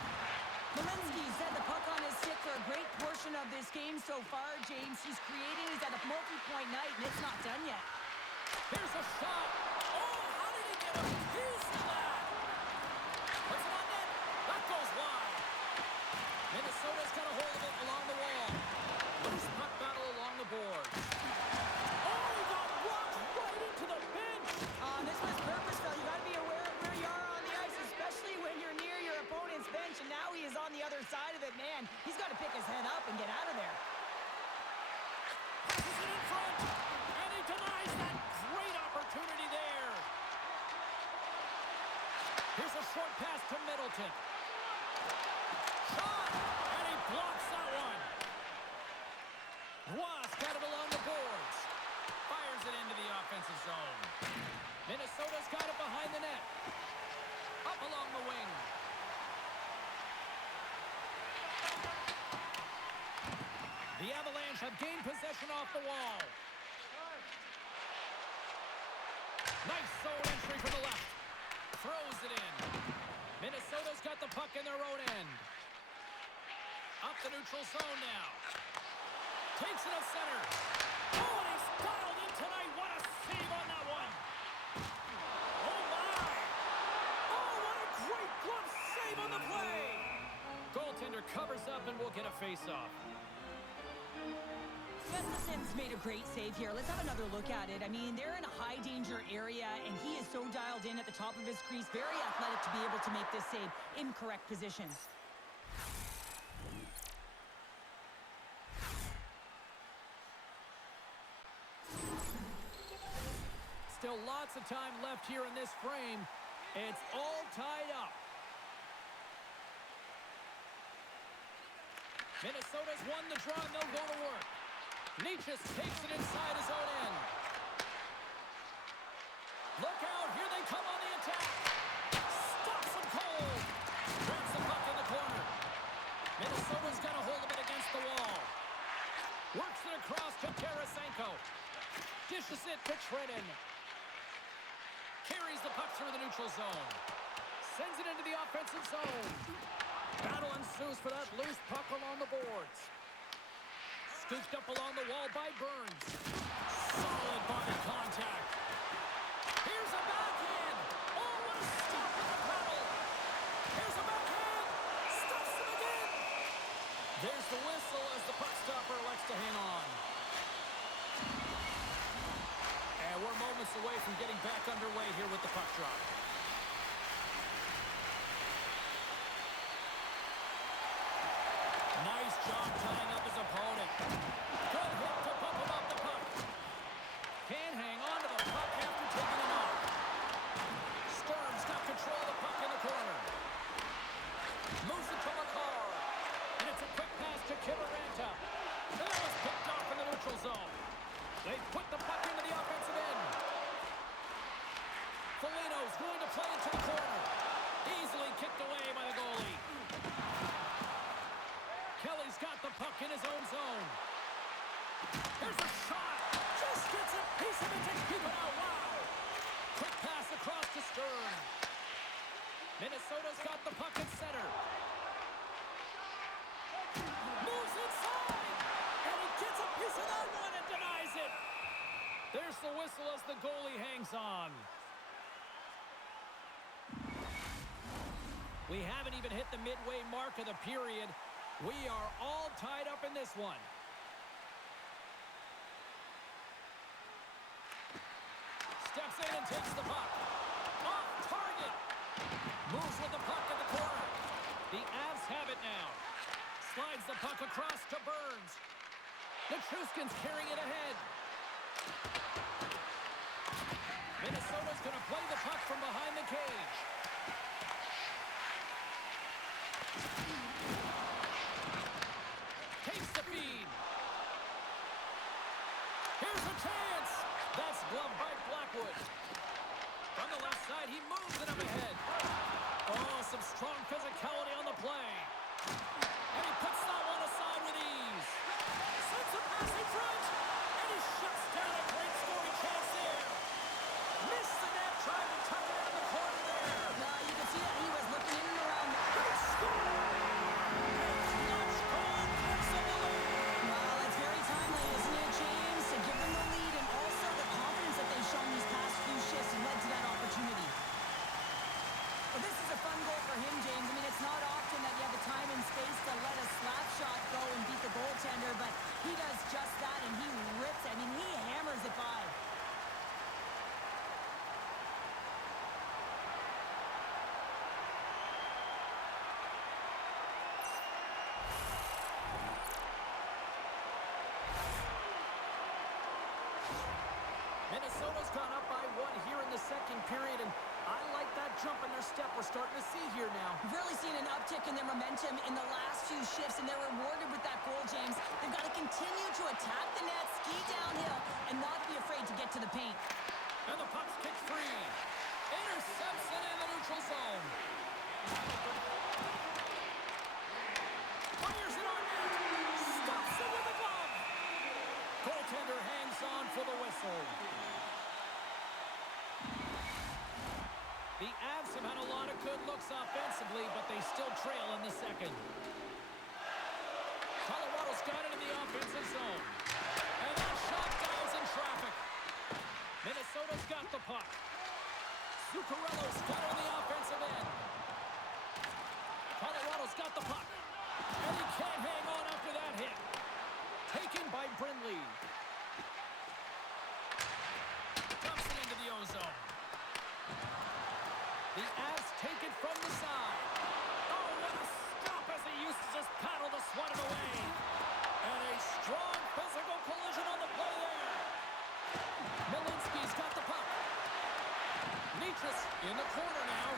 Malinsky's had the puck on his stick for a great portion of this game so far, James. He's creating. He's at a multi-point night, and it's not done yet. Here's a shot. Oh, how did he get a piece of that? Puts it on net. That goes wide. Minnesota's got a hold of it along the wall. Loose puck battle along the boards. Oh, he got rocked right into the bench. This was purposeful. You got to be aware of where you are on the ice, especially when you're near your opponent's bench, and now he is on the other side of it. Man, he's got to pick his head up and get out of there. Passes it in front, and he denies that great opportunity there. Here's a short pass to Middleton. Shot, and he blocks that one. Ross got it along the boards. Fires it into the offensive zone. Minnesota's got it behind the net. Up along the wing. The Avalanche have gained possession off the wall. Nice zone entry from the left. Throws it in. Minnesota's got the puck in their own end. Up the neutral zone now. Takes it up center. Oh, and he's dialed in tonight. What a save on that one. Oh, my. Oh, what a great glove save on the play. Goaltender covers up and will get a face-off. Gustafson's made a great save here. Let's have another look at it. I mean, they're in a high-danger area, and he is so dialed in at the top of his crease. Very athletic to be able to make this save in correct position. Still lots of time left here in this frame. It's all tied up. Minnesota's won the draw, and they'll go to work. Nietzsche takes it inside his own end. Look out, here they come on the attack. Stops them cold. Grabs the puck in the corner. Minnesota's got a hold of it against the wall. Works it across to Tarasenko. Dishes it to Trenton. Carries the puck through the neutral zone. Sends it into the offensive zone. Battle ensues for that loose puck along the boards. Scooped up along the wall by Burns. Solid body contact. Here's a backhand. Oh, what a stop with the paddle. Here's a backhand. Stops him again. There's the whistle as the puck stopper elects to hang on. And we're moments away from getting back underway here with the puck drop. Nice job tying up his opponent. Good hit to bump him off the puck. Can't hang on to the puck after taking him off. Sturm's got control of the puck in the corner. Moves it to McCall. And it's a quick pass to Kiviranta. And that was picked off in the neutral zone. They put the puck into the offensive end. Foligno's going to play it to the corner. Easily kicked away by the goalie. Kelly's got the puck in his whistle as the goalie hangs on. We haven't even hit the midway mark of the period. We are all tied up in this one. Steps in and takes the puck. Off target. Moves with the puck in the corner. The Avs have it now. Slides the puck across to Burns. Nichushkin's carrying it ahead. Minnesota's going to play the puck from behind the cage. Takes the feed. Here's a chance. That's gloved by Blackwood. From the left side, he moves it up ahead. Oh, some strong physicality on the play. And he puts that one aside with ease. Sends a pass in front. And he shuts down a great scoring chance there. Missed the net, trying to tuck it out of the corner there. No, you can see that he was looking in and around. Great score! Clutch goal puts them away. Well, that's very timely, isn't it, James? To give them the lead and also the confidence that they've shown these past few shifts and led to that opportunity. Well, this is a fun goal for him, James. I mean, it's not often that you have the time and space to let a slap shot go and beat the goaltender, but he does just that, and he rips it. I mean, he hammers it by. Minnesota's gone up by one here in the second period, and I like that jump in their step we're starting to see here now. We've really seen an uptick in their momentum in the last few shifts, and they're rewarded with that goal, James. They've got to continue to attack the net, ski downhill, and not be afraid to get to the paint. And the puck's kicked free. Intercepts it in the neutral zone. Fires it on net. Stops it with a glove. Goaltender hangs on for the whistle. The Avs have had a lot of good looks offensively, but they still trail in the second. Colorado's got it in the offensive zone. And that shot dives in traffic. Minnesota's got the puck. Zuccarello's got it on the offensive end. Colorado's got the puck. And he can't hang on after that hit. Taken by Brindley. Dumps it into the ozone. The Avs take it from the side. Oh, what a stop as he uses his paddle to swat it away. And a strong physical collision on the play there. Malinsky's got the puck. Nichushkin in the corner now.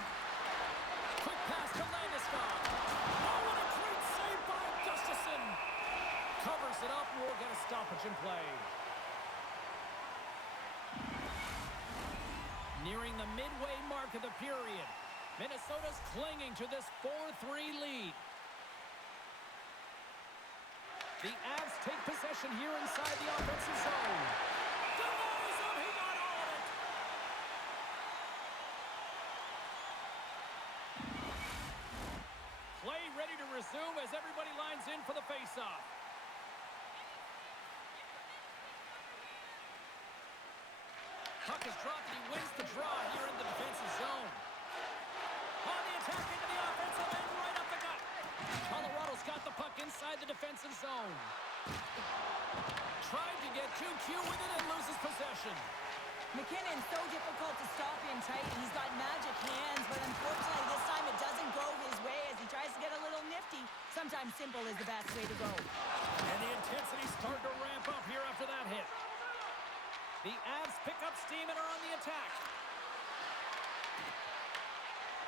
Quick pass to Landeskog. Oh, what a great save by Gustafsson. Covers it up. We'll get a stoppage in play. Nearing the midway mark of the period. Minnesota's clinging to this 4-3 lead. The Avs take possession here inside the offensive zone. Denies him, he got all of it. Play ready to resume as everybody lines in for the faceoff. Puck is dropped and he wins the draw here in the defensive zone. On the attack into the offensive end, right up the gut. Colorado's got the puck inside the defensive zone. Tried to get too cute with it and loses possession. McKinnon's so difficult to stop in tight, and he's got magic hands, but unfortunately this time it doesn't go his way as he tries to get a little nifty. Sometimes simple is the best way to go. And the intensity's starting to ramp up here after that hit. The Avs pick up steam and are on the attack.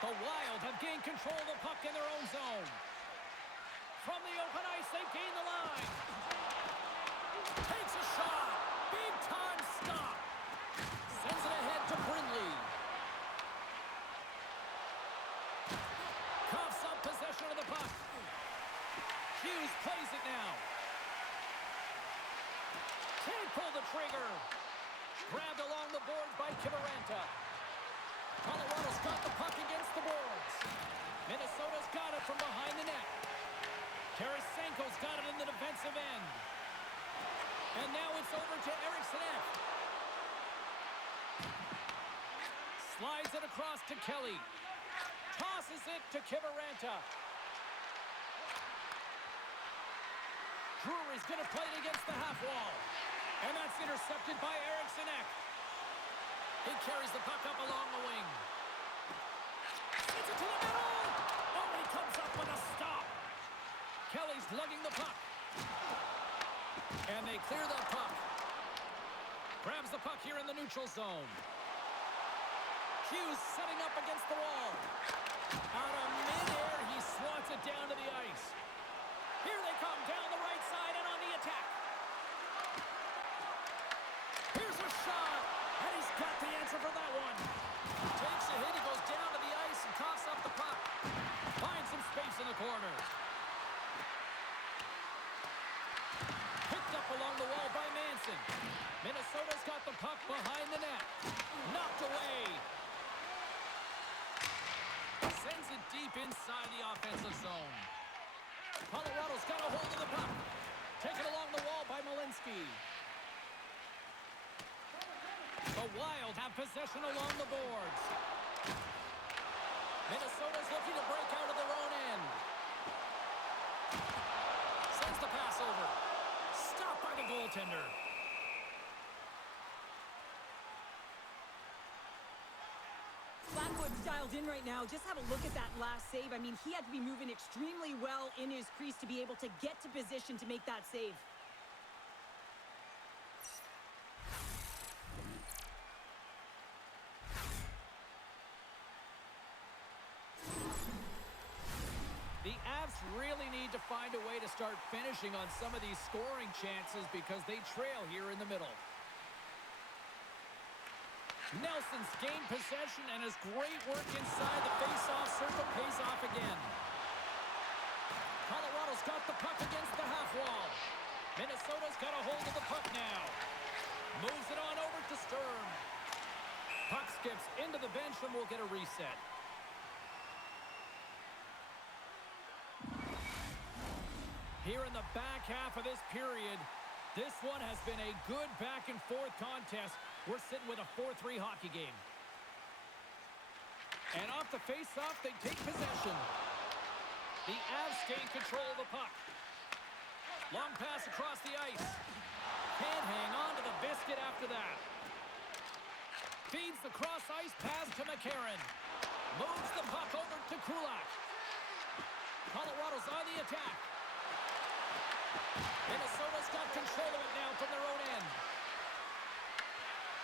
The Wild have gained control of the puck in their own zone. From the open ice, they gain the line. Takes a shot. Big time stop. Sends it ahead to Brindley. Coughs up possession of the puck. Hughes plays it now. Can't pull the trigger. Grabbed along the boards by Kiviranta. Colorado's got the puck against the boards. Minnesota's got it from behind the net. Tarasenko's got it in the defensive end. And now it's over to Eriksson. Slides it across to Kelly. Tosses it to Kivaranta. Drury's going to play it against the half wall. And that's intercepted by Eriksson Ek. He carries the puck up along the wing. Gets it to the middle. Oh, he comes up with a stop. Kelly's lugging the puck. And they clear that puck. Grabs the puck here in the neutral zone. Hughes setting up against the wall. Out of midair, he swats it down to the ice. Here they come down the right side and on the attack. Here's a shot, and he's got the answer for that one. Takes a hit, he goes down to the ice and coughs up the puck. Finds some space in the corner. Picked up along the wall by Manson. Minnesota's got the puck behind the net. Knocked away. Sends it deep inside the offensive zone. Colorado's got a hold of the puck. Taken along the wall by Malinsky. The Wild have possession along the boards. Minnesota's looking to break out of their own end. Sends the pass over. Stopped by the goaltender. Blackwood's dialed in right now. Just have a look at that last save. I mean, he had to be moving extremely well in his crease to be able to get to position to make that save. The Avs really need to find a way to start finishing on some of these scoring chances because they trail here in the middle. Nelson's gained possession and his great work inside the face-off circle pays off again. Colorado's got the puck against the half wall. Minnesota's got a hold of the puck now. Moves it on over to Sturm. Puck skips into the bench and we'll get a reset. Here in the back half of this period, this one has been a good back-and-forth contest. We're sitting with a 4-3 hockey game. And off the face-off, they take possession. The Avs gain control of the puck. Long pass across the ice. Can't hang on to the biscuit after that. Feeds the cross-ice pass to McCarron. Moves the puck over to Kulak. Colorado's on the attack. Minnesota's got control of it now from their own end.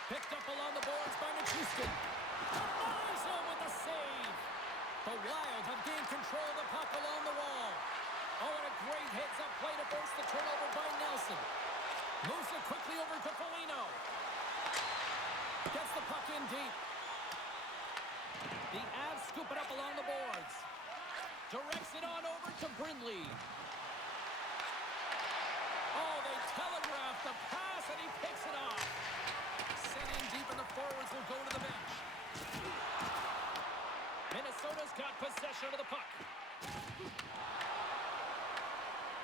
Picked up along the boards by Nichushkin. Denies him with the save. The Wild have gained control of the puck along the wall. Oh, and a great heads-up play to force the turnover by Nelson. Moves it quickly over to Foligno. Gets the puck in deep. The Avs scoop it up along the boards. Directs it on over to Brindley. Oh, they telegraph the pass, and he picks it off. Sent in deep, and the forwards will go to the bench. Minnesota's got possession of the puck.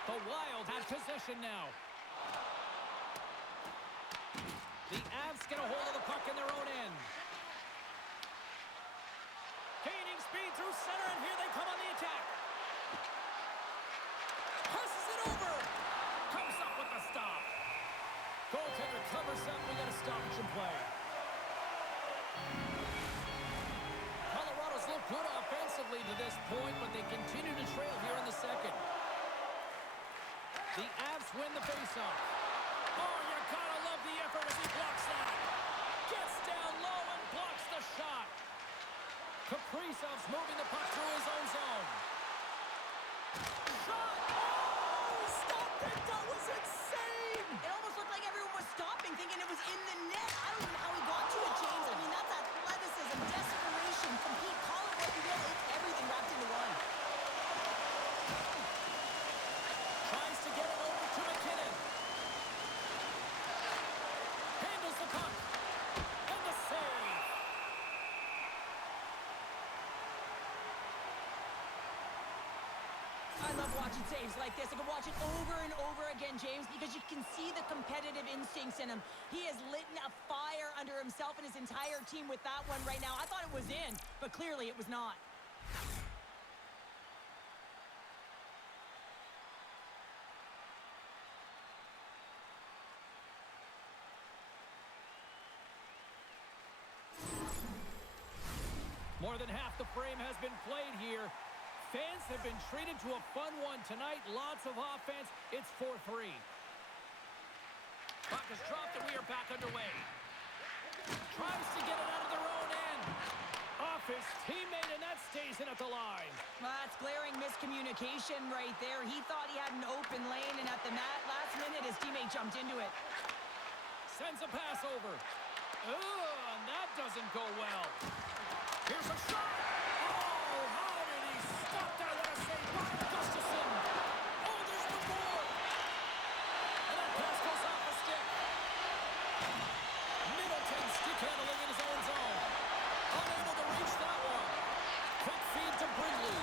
The Wild have possession now. The Avs get a hold of the puck in their own end. Gaining speed through center, and here they come on the attack. Passes it over. Comes up with the stop. Goaltender covers up. We got a stoppage in play. Colorado's looked good offensively to this point, but they continue to trail here in the second. The Avs win the faceoff. Oh, you gotta love the effort as he blocks that. Gets down low and blocks the shot. Kaprizov's moving the puck through his own zone. Shot! Oh, he stopped it. That was insane. It almost looked like everyone was stopping, thinking it was in the net. I don't know how he got to it, James. I mean, that's athleticism, desperation, compete, call it what you will. It's everything wrapped into one. Tries to get it over to McKinnon. Handles the puck. And the save. I love watching saves like this. I can watch it over and over again, James, because you can see the competitive instincts in him. He is lit a fire under himself and his entire team with that one right now. I thought it was in, but clearly it was not. More than half the frame has been played here. Fans have been treated to a fun one tonight. Lots of offense. It's 4-3. Puck is dropped and we are back underway. Tries to get it out of their own end. Off his teammate, and that stays in at the line. That's glaring miscommunication right there. He thought he had an open lane, and at the last minute, his teammate jumped into it. Sends a pass over. And that doesn't go well. Here's a shot. Oh, how did he stop that? What a save by Gustafsson. Oh, there's the board. And that pass goes off the stick. Middleton stick handling in his own zone. Unable to reach that one. Quick feed to Brindley.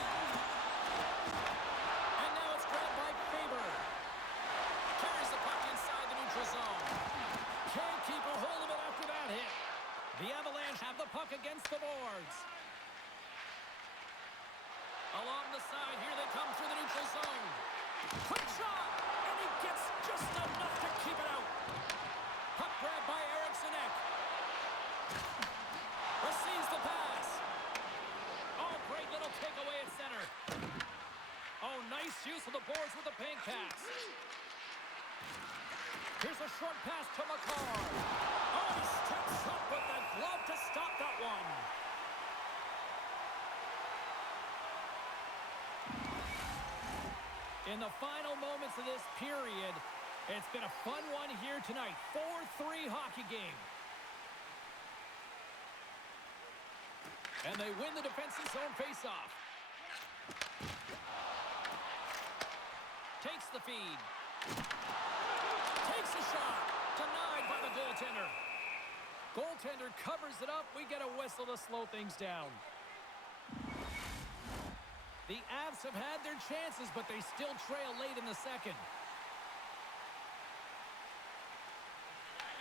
And now it's grabbed by Faber. Carries the puck inside the neutral zone. Can't keep a hold of it after that hit. The Avalanche have the puck against the boards. Along the side, here they come through the neutral zone. Quick shot, and he gets just enough to keep it out. Puck grab by Eriksson Ek. Receives the pass. Oh, great little takeaway at center. Oh, nice use of the boards with the pink pass. Here's a short pass to Makar. Oh, he steps up with the glove to stop that one. In the final moments of this period, it's been a fun one here tonight. 4-3 hockey game. And they win the defensive zone faceoff. Takes the feed. Takes a shot. Denied by the goaltender. Goaltender covers it up. We get a whistle to slow things down. The Avs have had their chances, but they still trail late in the second.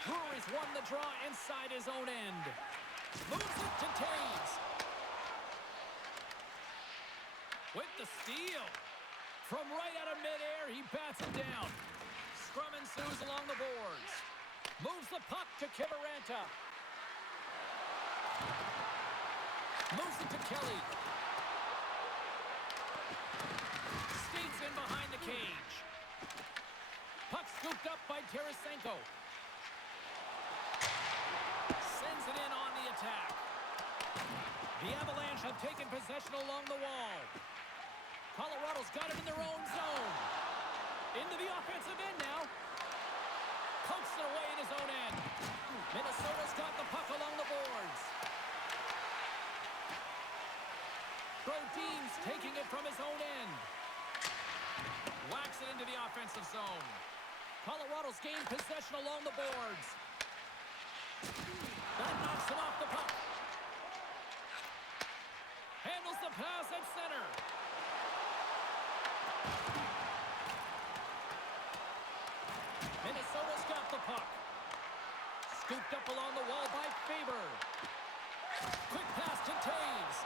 Brewery's won the draw inside his own end. Moves it to Taves. With the steal. From right out of midair, he bats it down. Scrum ensues along the boards. Moves the puck to Kiviranta. Moves it to Kelly. Skates in behind the cage. Puck scooped up by Tarasenko. Sends it in on the attack. The Avalanche have taken possession along the wall. Colorado's got it in their own zone. Into the offensive end now. Pokes it away in his own end. Minnesota's got the puck along the boards. Brodin's taking it from his own end. Whacks it into the offensive zone. Colorado's gained possession along the boards. That knocks him off the puck. Handles the pass at center. Minnesota's got the puck. Scooped up along the wall by Faber. Quick pass to Taves.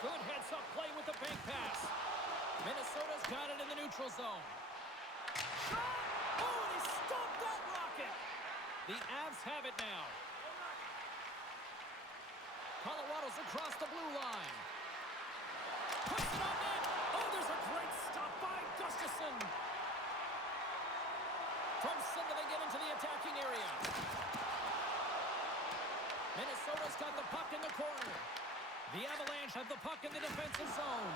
Good heads-up play with the bank pass. Minnesota's got it in the neutral zone. Shot! Oh, and he stopped that rocket! The Avs have it now. Colorado's across the blue line. Puts it on net! Oh, there's a great stop by Gustafsson! From center, they get into the attacking area. Minnesota's got the puck in the corner. The Avalanche have the puck in the defensive zone.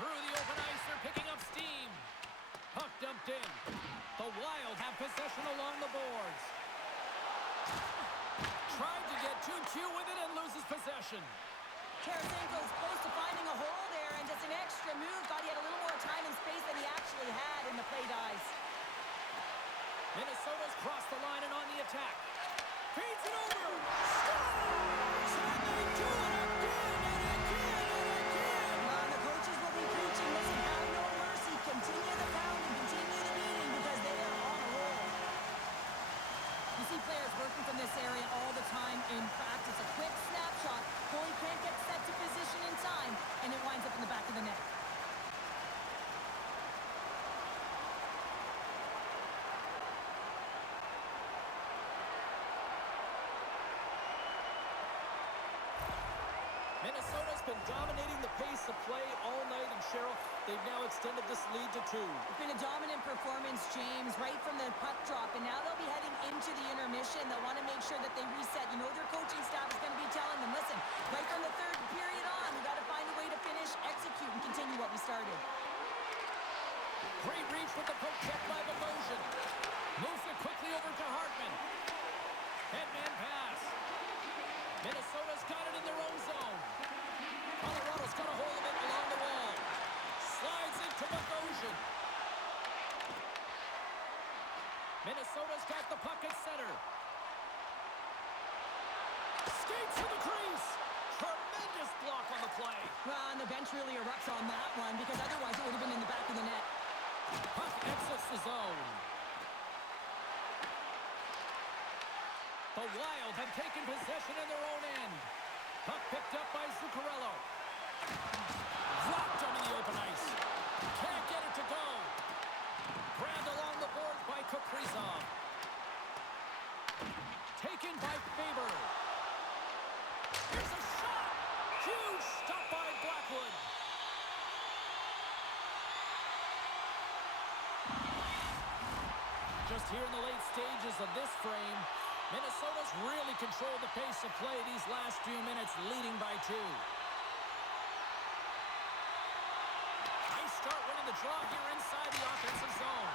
Through the open ice, they're picking up steam. Puck dumped in. The Wild have possession along the boards. Tried to get too cute with it and loses possession. Tarasenko's close to finding a hole there, and just an extra move. Thought he had a little more time and space than he actually had in the play dice. Minnesota's crossed the line and on the attack. Feeds it over. Scores! And they do it again and again and again. The coaches will be preaching, listen, have no mercy. Continue the pounding, continue the beating, because they are on a roll. You see players Minnesota's been dominating the pace of play all night, and Cheryl, they've now extended this lead to 2. It's been a dominant performance, James, right from the puck drop, and now they'll be heading into the intermission. They'll want to make sure that they reset. You know, their coaching staff is going to be telling them, listen, right from the third period on, we've got to find a way to finish, execute, and continue what we started. Great reach with the poke check by Bogosian. Moves it quickly over to Hartman. Headman pass. Minnesota's got it in their own zone. Colorado's got a hold of it along the wall. Slides into Bogosian. Minnesota's got the puck at center. Skates to the crease. Tremendous block on the play. Well, and the bench really erupts on that one because otherwise it would have been in the back of the net. Puck exits the zone. The Wild have taken possession in their own end. Puck picked up by Zuccarello. Dropped onto the open ice. Can't get it to go. Grabbed along the boards by Kaprizov. Taken by Faber. Here's a shot. Huge stop by Blackwood. Just here in the late stages of this frame, Minnesota's really controlled the pace of play these last few minutes, leading by 2. Nice start winning the draw here inside the offensive zone.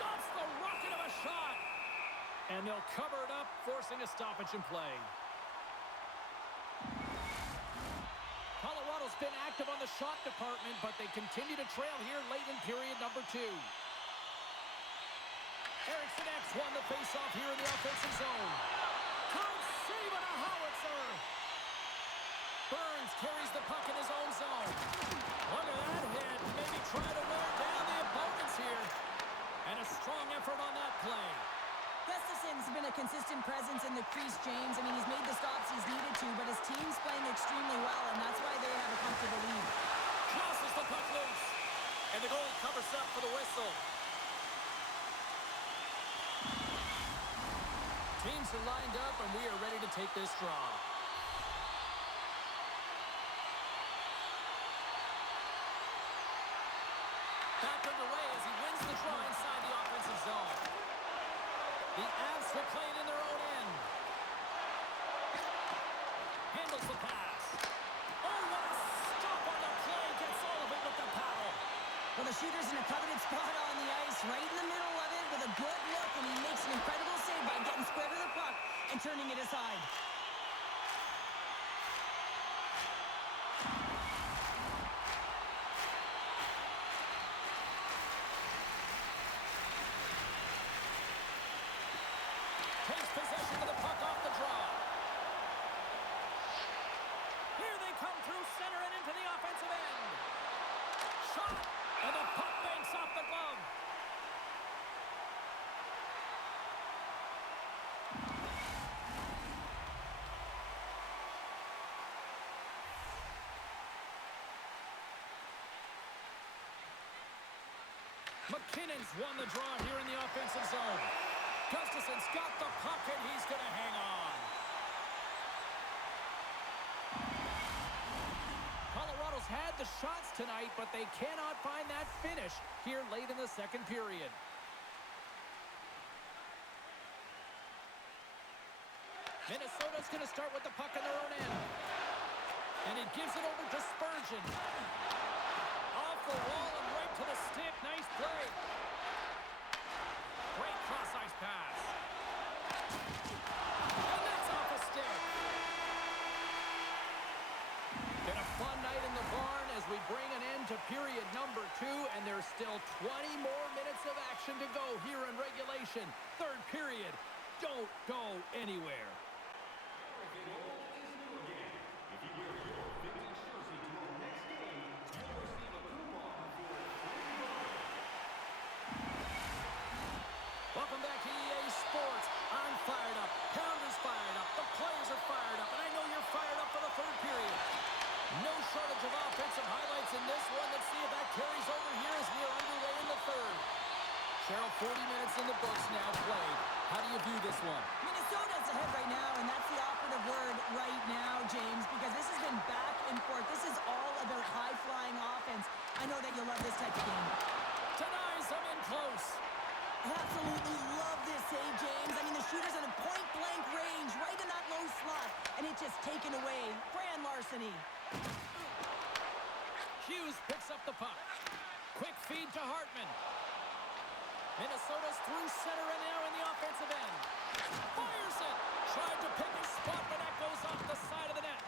Stops the rocket of a shot. And they'll cover it up, forcing a stoppage in play. Colorado's been active on the shot department, but they continue to trail here late in period number 2. Erickson X won the faceoff here in the offensive zone. Can't save on a howitzer. Burns carries the puck in his own zone. Look at that hit. Maybe try to wear down the opponents here. And a strong effort on that play. Gustafson's been a consistent presence in the crease, James. I mean, he's made the stops he's needed to, but his team's playing extremely well, and that's why they have a comfortable lead. Crosses the puck loose. And the goalie covers up for the whistle. Teams are lined up, and we are ready to take this draw. Back underway as he wins the draw inside the offensive zone. The Avs will play it in their own end. Handles the pass. Oh, what a stop on the play. Gets all of it with the paddle. Well, the shooter's in a coveted spot on the ice, right in the middle of it with a good look, and he makes an incredible save by getting square to the puck and turning it aside. Takes possession of the puck off the draw. Here they come through center and into the offensive end. Shot, and the puck banks off the glove. McKinnon's won the draw here in the offensive zone. Gustafson's got the puck, and he's going to hang on. Colorado's had the shots tonight, but they cannot find that finish here late in the second period. Minnesota's going to start with the puck in their own end. And he gives it over to Spurgeon. Off the wall and right to the stick. Nice play. Great cross-ice pass. And that's off the stick. Been a fun night in the barn as we bring an end to period number 2, and there's still 20 more minutes of action to go here in regulation. Third period. Don't go anywhere. Welcome back to EA Sports. I'm fired up. Pounder's fired up. The players are fired up. And I know you're fired up for the third period. No shortage of offensive highlights in this one. Let's see if that carries over here as we are underway in the third. Cheryl, 40 minutes in the books now played. How do you view this one? Minnesota's ahead right now, and that's the operative word right now, James, because this has been possession back and forth. This is all about high-flying offense. I know that you'll love this type of game. Denies him in close. Absolutely love this save, James. I mean, the shooter's in a point-blank range, right in that low slot, and it's just taken away. Brand larceny. Hughes picks up the puck. Quick feed to Hartman. Minnesota's through center and now in the offensive end. Fires it. Tried to pick his spot, but that goes off the side of the net.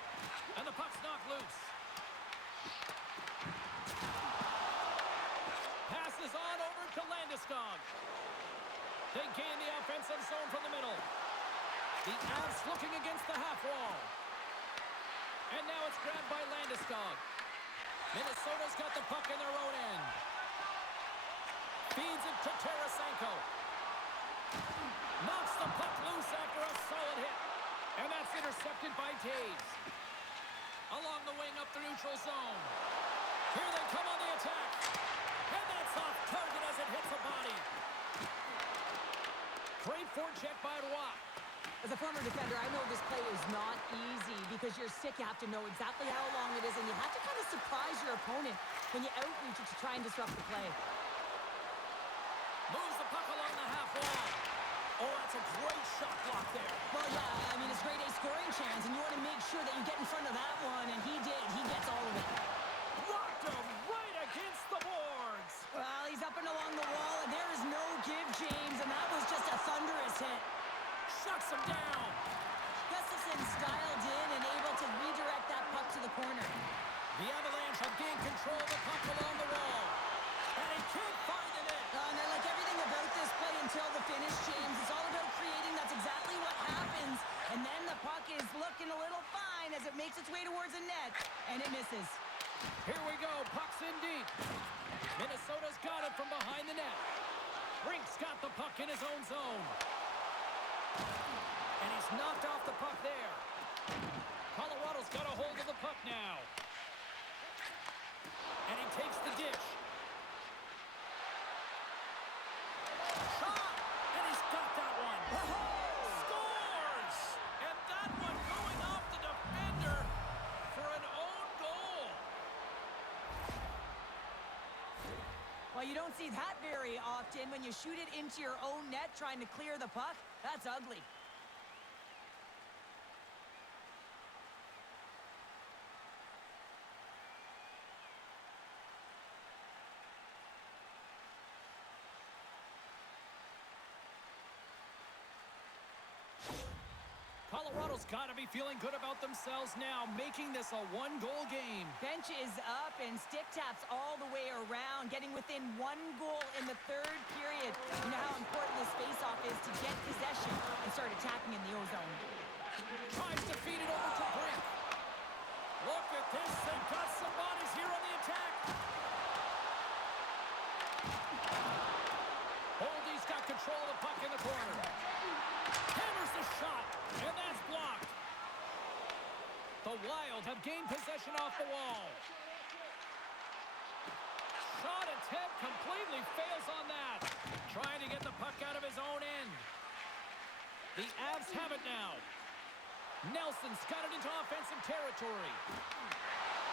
And the puck's knocked loose. Passes on over to Landeskog. They gain the offensive zone from the middle. The Avs looking against the half wall. And now it's grabbed by Landeskog. Minnesota's got the puck in their own end. Feeds it to Tarasenko. Knocks the puck loose after a solid hit. And that's intercepted by Taves. Along the wing up the neutral zone. Here they come on the attack. And that's off target as it hits a body. Great forecheck by Roy. As a former defender, I know this play is not easy because you're sick. You have to know exactly how long it is, and you have to kind of surprise your opponent when you outreach it to try and disrupt the play. Moves the puck along the half wall. Oh, that's a great shot block there. Well, yeah, I mean, it's grade A scoring chance, and you want to make sure that you get in front of that one, and he did. He gets all of it. Rocked him right against the boards. Well, he's up and along the wall, and there is no give, James, and that was just a thunderous hit. Shuts him down. Gustafson's dialed in and able to redirect that puck to the corner. The Avalanche have gained control of the puck along the wall. And he can't find the net. And I like everything about this play until the finish, James. It's all about creating. That's exactly what happens. And then the puck is looking a little fine as it makes its way towards the net. And it misses. Here we go. Puck's in deep. Minnesota's got it from behind the net. Rink's got the puck in his own zone. And he's knocked off the puck there. Colorado's got a hold of the puck now. And he takes the dish. Shot! And he's got that one. Scores! And that one going off the defender for an own goal. Well, you don't see that very often when you shoot it into your own net trying to clear the puck. That's ugly. Colorado's got to be feeling good about themselves now, making this a one-goal game. Bench is up and stick taps all the way around, getting within 1 goal in the third period. You know how important this faceoff is to get possession and start attacking in the O-zone. Tries to feed it over to Brink. Look at this. They've got some bodies here on the attack. Holdy's got control of the puck in the corner. Hammers the shot, and that's blocked. The Wild have gained possession off the wall. Shot attempt completely fails on that. Trying to get the puck out of his own end. The Avs have it now. Nelson's got it into offensive territory.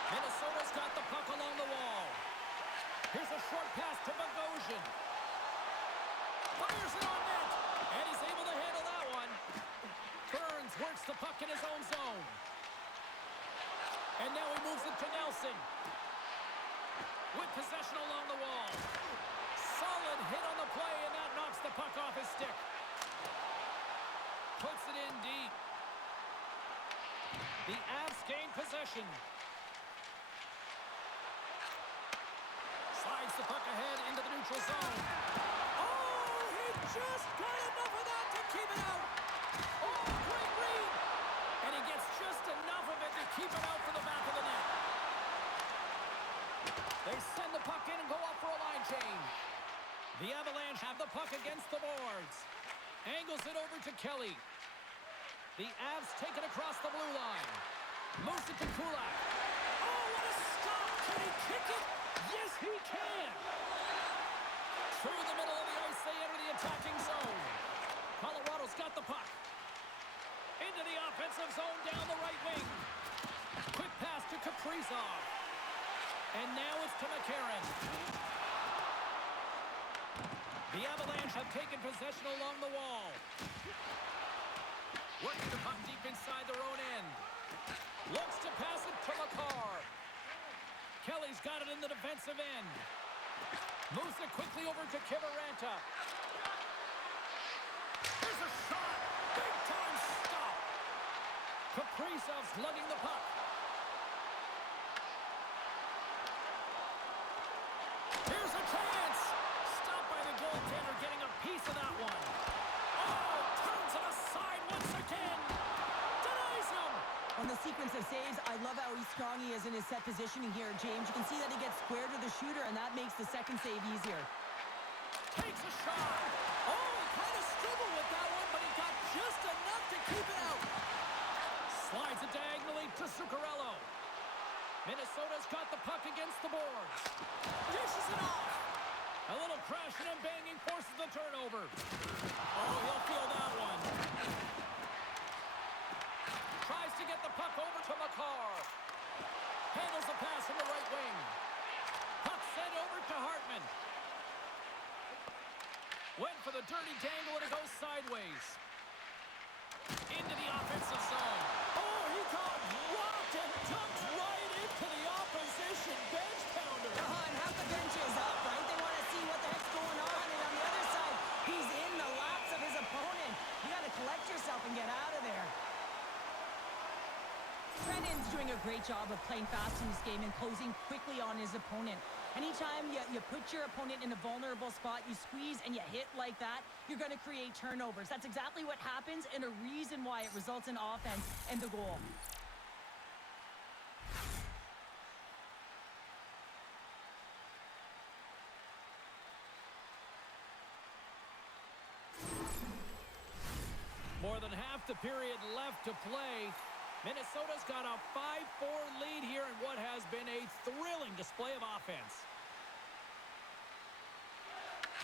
Minnesota's got the puck along the wall. Here's a short pass to Bogosian. Fires it on net, and he's able to handle that one. Burns works the puck in his own zone. And now he moves it to Nelson. With possession along the wall. Solid hit on the play, and that knocks the puck off his stick. Puts it in deep. The Avs gain possession. Slides the puck ahead into the neutral zone. Oh, he just got enough of that to keep it out. Oh, great read. And he gets just enough of it to keep it out for the back of the net. They send the puck in and go up for a line change. The Avalanche have the puck against the boards. Angles it over to Kelly. The Avs take it across the blue line. Moves it to Kulak. Oh, what a stop! Can he kick it? Yes, he can! Through the middle of the ice, they enter the attacking zone. Colorado's got the puck. Into the offensive zone down the right wing. Quick pass. Kaprizov. And now it's to McCarron. The Avalanche have taken possession along the wall. Working the puck deep inside their own end. Looks to pass it to McCarr. Kelly's got it in the defensive end. Moves it quickly over to Kiviranta. Here's a shot. Big time stop. Kaprizov's lugging the puck. Here's a chance. Stopped by the goaltender, getting a piece of that one. Oh, turns it aside once again. Denies him. On the sequence of saves, I love how strong he is in his set positioning here, James. You can see that he gets square to the shooter, and that makes the second save easier. Takes a shot. Oh, he kind of struggled with that one, but he got just enough to keep it out. Slides it diagonally to Zuccarello. Minnesota's got the puck against the boards. Dishes it off. A little crashing and banging forces the turnover. Oh, he'll feel that one. Tries to get the puck over to McCarr. Handles the pass from the right wing. Puck sent over to Hartman. Went for the dirty dangle and it goes sideways. Into the offensive zone. Oh, he got rocked and dumped right into the opposition bench pounder. And half the bench is up, right? They want to see what the heck's going on. And on the other side, he's in the laps of his opponent. You got to collect yourself and get out of there. Brennan's doing a great job of playing fast in this game and closing quickly on his opponent. Anytime you put your opponent in a vulnerable spot, you squeeze and you hit like that, you're going to create turnovers. That's exactly what happens and a reason why it results in offense and the goal. More than half the period left to play. Minnesota's got a 5-4 lead here in what has been a thrilling display of offense.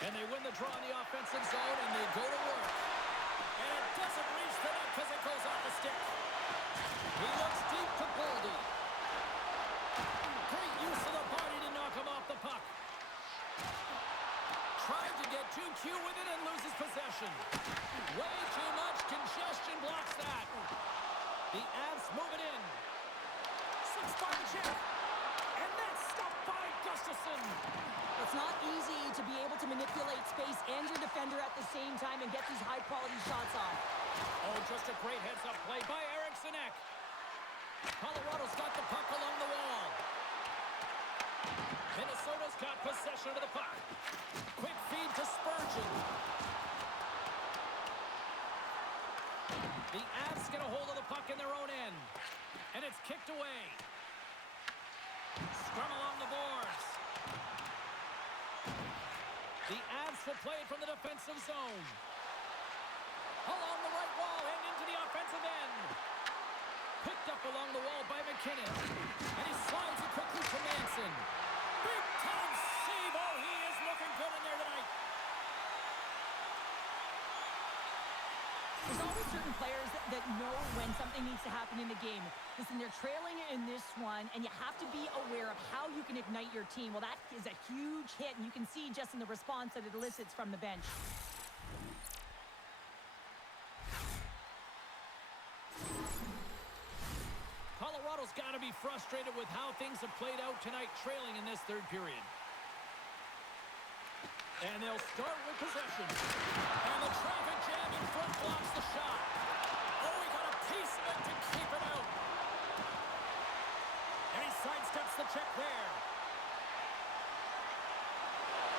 And they win the draw in the offensive zone, and they go to work. And it doesn't reach the net because it goes off the stick. He looks deep to Boldy. Great use of the body to knock him off the puck. Tried to get too cute with it and loses possession. Way too much congestion blocks that. The Avs move it in. Slips by the check. And that's stopped by Gustafsson. It's not easy to be able to manipulate space and your defender at the same time and get these high-quality shots off. Oh, just a great heads-up play by Eriksson Ek. Colorado's got the puck along the wall. Minnesota's got possession of the puck. Quick feed to Spurgeon. The Avs get a hold of the puck in their own end. And it's kicked away. Scrum along the boards. The Avs will play it from the defensive zone. Along the right wall and into the offensive end. Picked up along the wall by McKinnon. And he slides it quickly to Manson. Big time save. Oh, he is looking good in there tonight. There's always certain players that know when something needs to happen in the game. Listen, they're trailing in this one, and you have to be aware of how you can ignite your team. Well, that is a huge hit, and you can see just in the response that it elicits from the bench. Colorado's got to be frustrated with how things have played out tonight, trailing in this third period. And they'll start with possession. And the traffic jam in front blocks the shot. Oh, he got a piece of it to keep it out. And he sidesteps the check there.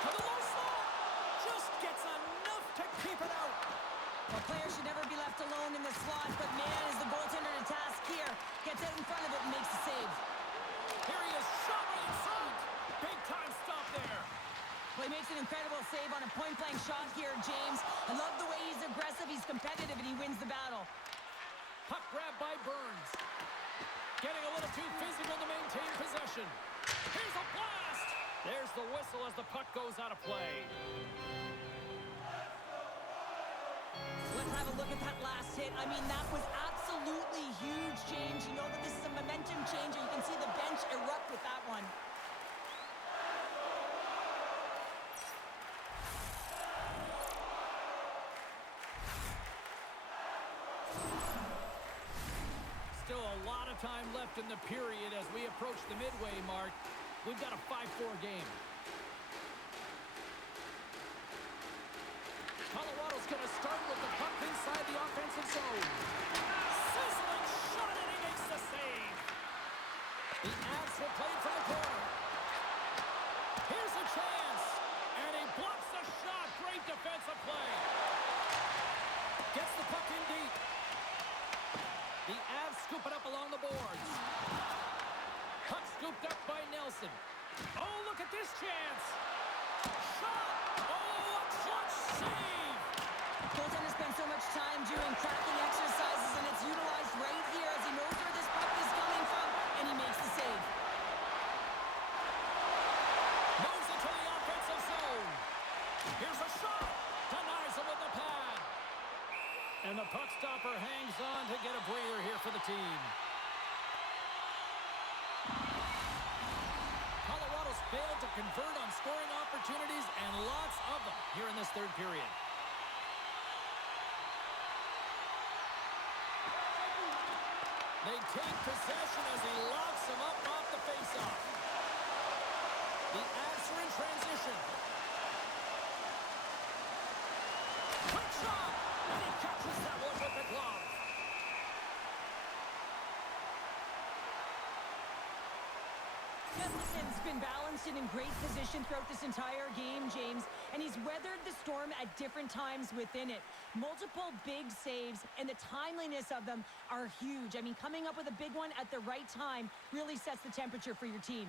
To the low slot. Just gets enough to keep it out. The player should never be left alone in the slot, but man, is the goaltender to task here. Gets out in front of it and makes the save. Here he is, shot right in front. Big time stop there. Well, he makes an incredible save on a point-blank shot here, James. I love the way he's aggressive, he's competitive, and he wins the battle. Puck grab by Burns. Getting a little too physical to maintain possession. Here's a blast! There's the whistle as the puck goes out of play. Let's have a look at that last hit. I mean, that was absolutely huge, James. You know that this is a momentum changer. You can see the bench erupt with that one. Still a lot of time left in the period as we approach the midway mark. We've got a 5-4 game. Colorado's going to start with the puck inside the offensive zone. Sizzling shot, and he makes the save. The Avs will play from the corner. Here's a chance, and he blocks the shot. Great defensive play. Gets the puck in deep. The Avs scoop it up along the boards. Puck scooped up by Nelson. Oh, look at this chance. Shot. Oh, a clutch save. Goaltender spends so much time doing tracking exercises, and it's utilized right here as he knows where this puck is coming from, and he makes the save. Moves it to the offensive zone. Here's a shot. Denies him with the pad. And the puck stopper hangs on to get a breather here for the team. Colorado's failed to convert on scoring opportunities, and lots of them here in this third period. They take possession as he locks him up off the faceoff. The Avs are in transition. Quick shot! And he catches that one with the glove. Gustafson's been balanced and in great position throughout this entire game, James, and he's weathered the storm at different times within it. Multiple big saves, and the timeliness of them are huge. I mean, coming up with a big one at the right time really sets the temperature for your team.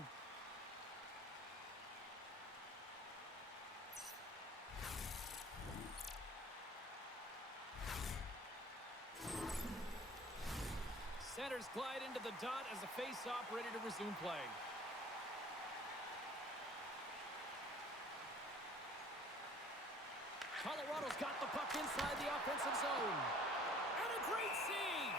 Centers glide into the dot as the face-off ready to resume play. Colorado's got the puck inside the offensive zone. And a great save!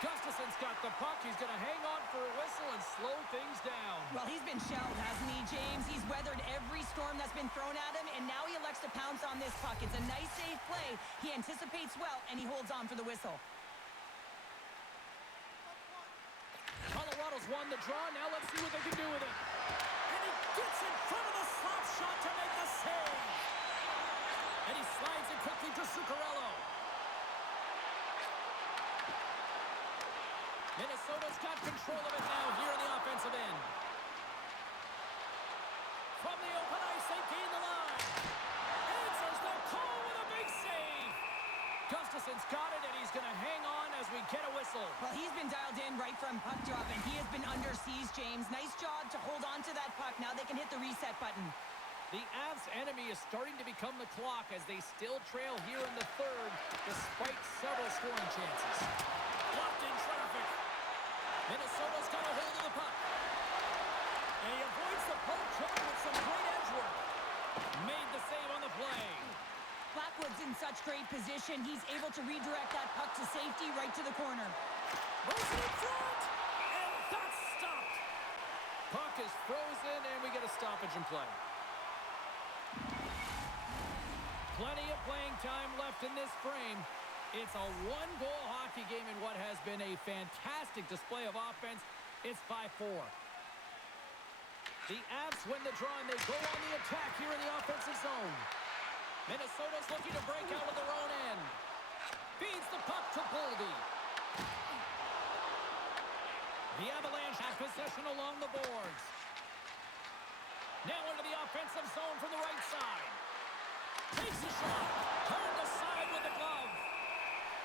Gustafson's got the puck. He's going to hang on for a whistle and slow things down. Well, he's been shelled, hasn't he, James? He's weathered every storm that's been thrown at him, and now he elects to pounce on this puck. It's a nice, safe play. He anticipates well, and he holds on for the whistle. Colorado's won the draw. Now let's see what they can do with it. And he gets in front of the slap shot to make the save. And he slides it quickly to Zuccarello. Minnesota's got control of it now here in the offensive end. From the open ice, they gain the line. Answers the call with a big save. Gustafson's got it, and he's going to hang on as we get a whistle. Well, he's been dialed in right from puck drop, and he has been under siege, James. Nice job to hold on to that puck. Now they can hit the reset button. The Avs' enemy is starting to become the clock as they still trail here in the third, despite several scoring chances. Blocked in traffic. Minnesota's got a hold of the puck. And he avoids the poke check with some great edge work. Made the save on the play. Blackwood's in such great position. He's able to redirect that puck to safety right to the corner. Moves it in front. And that's stopped. Puck is frozen, and we get a stoppage in play. Plenty of playing time left in this frame. It's a one-goal hockey game in what has been a fantastic display of offense. It's 5-4. The Avs win the draw, and they go on the attack here in the offensive zone. Minnesota's looking to break out of their own end. Feeds the puck to Boldy. The Avalanche have possession along the boards. Now into the offensive zone from the right side. Takes a shot. Turned aside with the glove.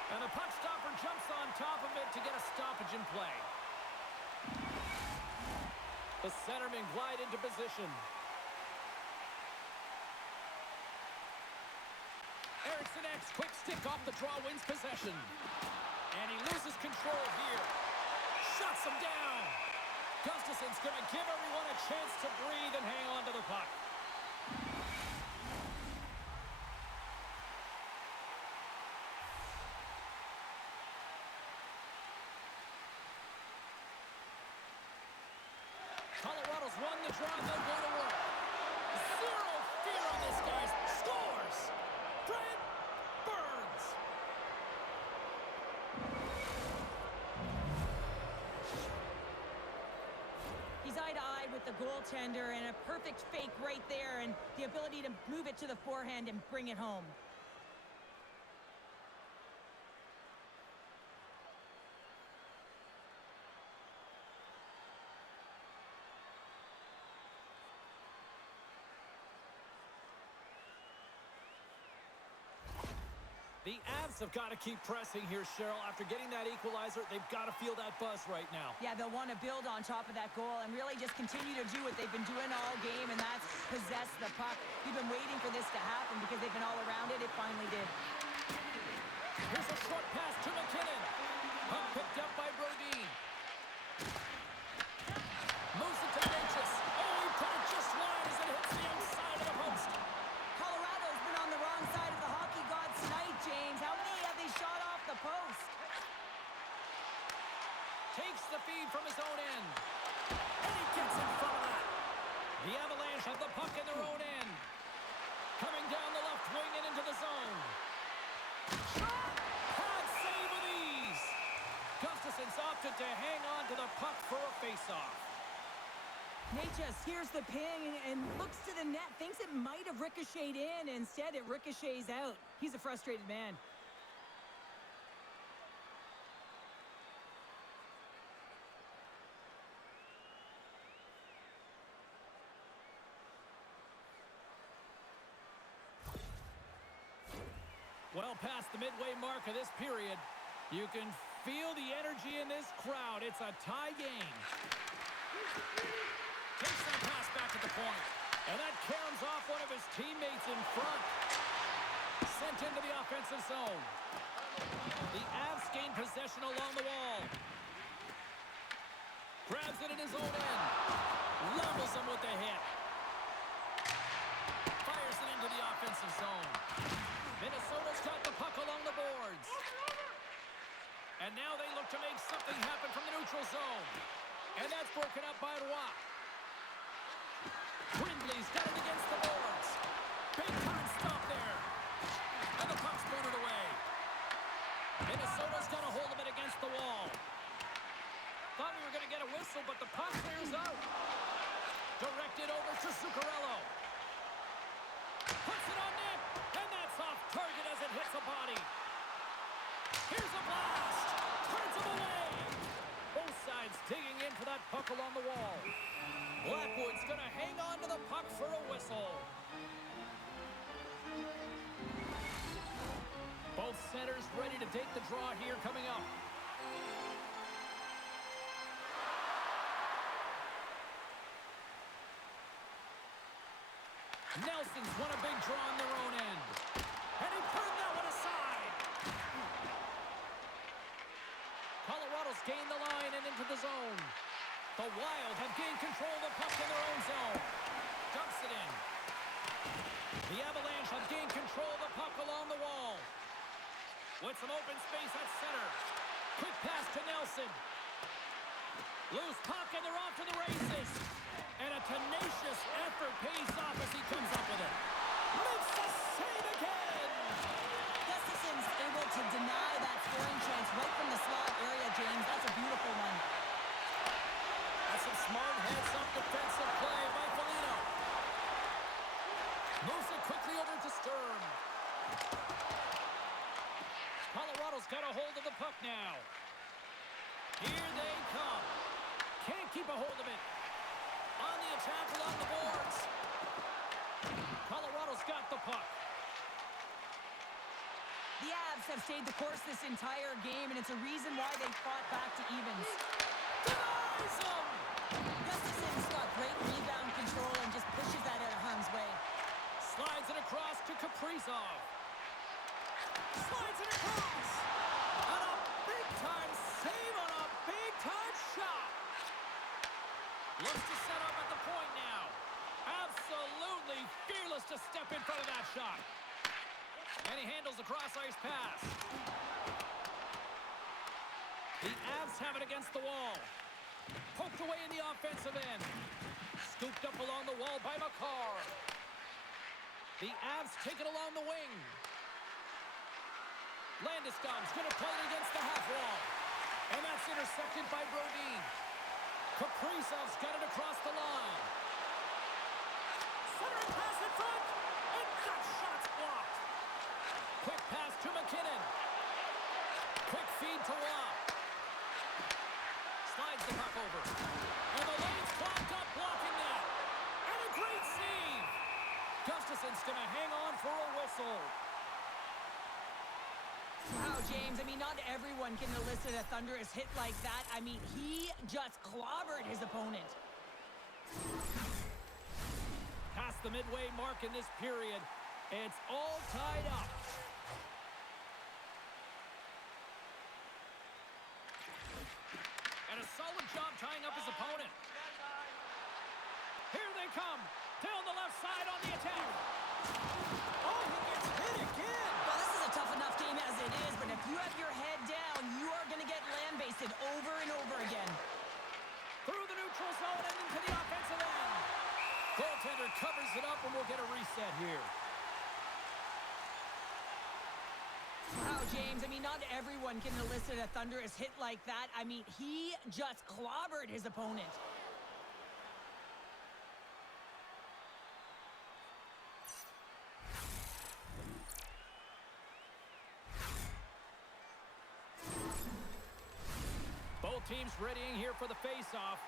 And the puck stopper jumps on top of it to get a stoppage in play. The centermen glide into position. Eriksson X, quick stick off the draw, wins possession. And he loses control here. Shuts him down. Gustafson's going to give everyone a chance to breathe and hang on to the puck. Colorado's won the draw. They'll go to work. Zero fear on this, guys. Scores! Brent Burns! He's eye-to-eye with the goaltender, and a perfect fake right there, and the ability to move it to the forehand and bring it home. The Avs have got to keep pressing here, Cheryl. After getting that equalizer, they've got to feel that buzz right now. Yeah, they'll want to build on top of that goal and really just continue to do what they've been doing all game, and that's possess the puck. We've been waiting for this to happen because they've been all around it. It finally did. Here's a short pass to McKinnon. Puck picked up by Brodin. Moves it to Natchez. Oh, he put it just wide as it hits the outside of the post. Colorado's been on the wrong side of the hockey gods tonight, James. How many have they shot off the post? Takes the feed from his own end. And he gets in front of that. The Avalanche have the puck in their own end. Coming down the left wing and into the zone. Pad save with ease. Gustafson's opted to hang on to the puck for a faceoff. Natchez hears the ping and looks to the net, thinks it might have ricocheted in. Instead, it ricochets out. He's a frustrated man. Well past the midway mark of this period, you can feel the energy in this crowd. It's a tie game. Takes the pass back at the point. And that caroms off one of his teammates in front. Sent into the offensive zone. The Avs gain possession along the wall. Grabs it in his own end. Levels him with the hit. Fires it into the offensive zone. Minnesota's got the puck along the boards. And now they look to make something happen from the neutral zone. And that's broken up by Roy. Brindley's got it against the boards. Big time stop there. And the puck's booted away. Minnesota's got a hold of it against the wall. Thought we were going to get a whistle, but the puck clears out. Directed over to Zuccarello. Puts it on net. And that's off target as it hits a body. Here's a blast. Turns him away. Both sides digging in for that puck along the wall. Blackwood's going to hang on to the puck for a whistle. Both centers ready to take the draw here coming up. Nelson's won a big draw on their own end. And he turned that one aside. Colorado's gained the line and into the zone. The Wild have gained control of the puck in their own zone. Dumps it in. The Avalanche have gained control of the puck along the wall. With some open space at center. Quick pass to Nelson. Loose puck and they're off to the races. And a tenacious effort pays off as he comes up with it. Makes the save again! Gustafson's able to deny that scoring chance right from the slot area, James. That's a beautiful one. That's some smart heads-up defensive play by Foligno. Moves it quickly over to Sturm. Colorado's got a hold of the puck now. Here they come. Can't keep a hold of it. On the attack along the boards. Colorado's got the puck. The Avs have stayed the course this entire game, and it's a reason why they fought back to evens. Denies him! Gustafson's got great rebound control and just pushes that out of harm's way. Slides it across to Kaprizov. Slides it across. And a big-time save on a big-time shot. Looks to set up at the point now. Absolutely fearless to step in front of that shot. And he handles the cross-ice pass. The Avs have it against the wall. Poked away in the offensive end. Scooped up along the wall by McCarr. The Avs take it along the wing. Landeskog's going to play it against the half wall. And that's intercepted by Brodin. Kaprizov's got it across the line. Centering pass in front. And that shot's blocked. Quick pass to McKinnon. Quick feed to Rob. Slides the puck over. And the lane's clogged up, blocking that. And a great save. Gustafson's going to hang on for a whistle. Wow, James, I mean, not everyone can elicit a thunderous hit like that. I mean, he just clobbered his opponent. Past the midway mark in this period, it's all tied up. And a solid job tying up his opponent. Here they come. Down the left side on the attack. Oh, he gets hit again. Well, this is a tough enough game as it is, but if you have your head down, you are going to get land-basted over and over again. Through the neutral zone and into the offensive end. Goaltender covers it up, and we'll get a reset here. Wow, James, I mean, not everyone can elicit a thunderous hit like that. I mean, he just clobbered his opponent. Both teams readying here for the face-off.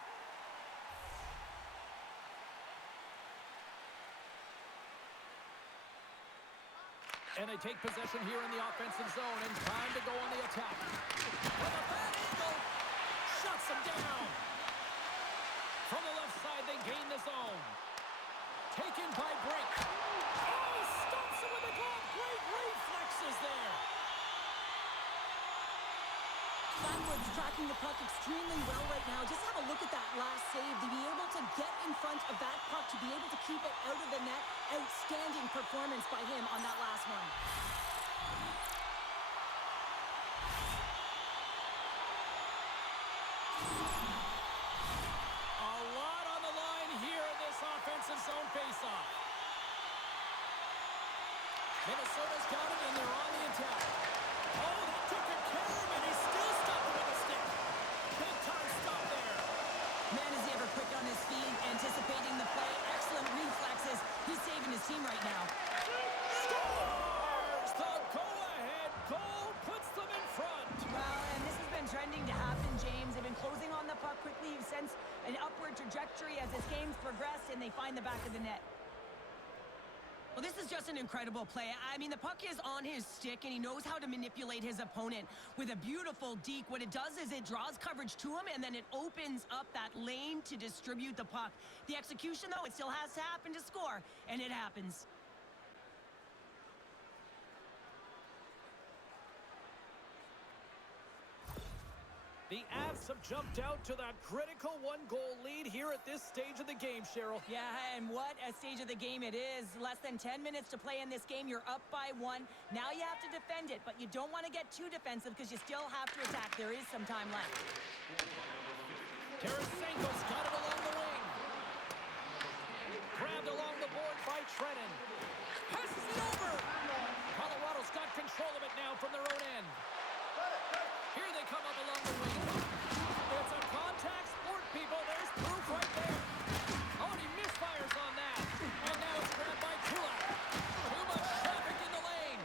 And they take possession here in the offensive zone, and time to go on the attack. With a bad angle, shuts them down. From the left side, they gain the zone. Taken by Brink. Oh, he stops it with a glove. Great reflexes there. Blackwood's tracking the puck extremely well right now. Just have a look at that last save. To be able to get in front of that puck, to be able to keep it out of the net, outstanding performance by him on that last one. A lot on the line here in this offensive zone faceoff. Minnesota's got it, and they're on the attack. Oh, they took a care of him, and he still stopped him with a stick. Big time stop there. Man, is he ever quick on his feet, anticipating the play. Excellent reflexes. He's saving his team right now. Scores! The go-ahead goal puts them in front. Well, and this has been trending to happen, James. They've been closing on the puck quickly. You've sensed an upward trajectory as this game's progressed, and they find the back of the net. Well, this is just an incredible play. I mean, the puck is on his stick, and he knows how to manipulate his opponent with a beautiful deke. What it does is it draws coverage to him, and then it opens up that lane to distribute the puck. The execution, though, it still has to happen to score, and it happens. The Avs have jumped out to that critical one-goal lead here at this stage of the game, Cheryl. Yeah, and what a stage of the game it is. Less than 10 minutes to play in this game. You're up by 1. Now you have to defend it, but you don't want to get too defensive because you still have to attack. There is some time left. Tarasenko's got it along the wing. Grabbed along the board by Trennan. Passes it over. Colorado's got control of it now from their own end. Here they come up along the wing. It's a contact sport, people. There's proof right there. Oh, and he misfires on that. And now it's grabbed by Kulak. Too much traffic in the lane.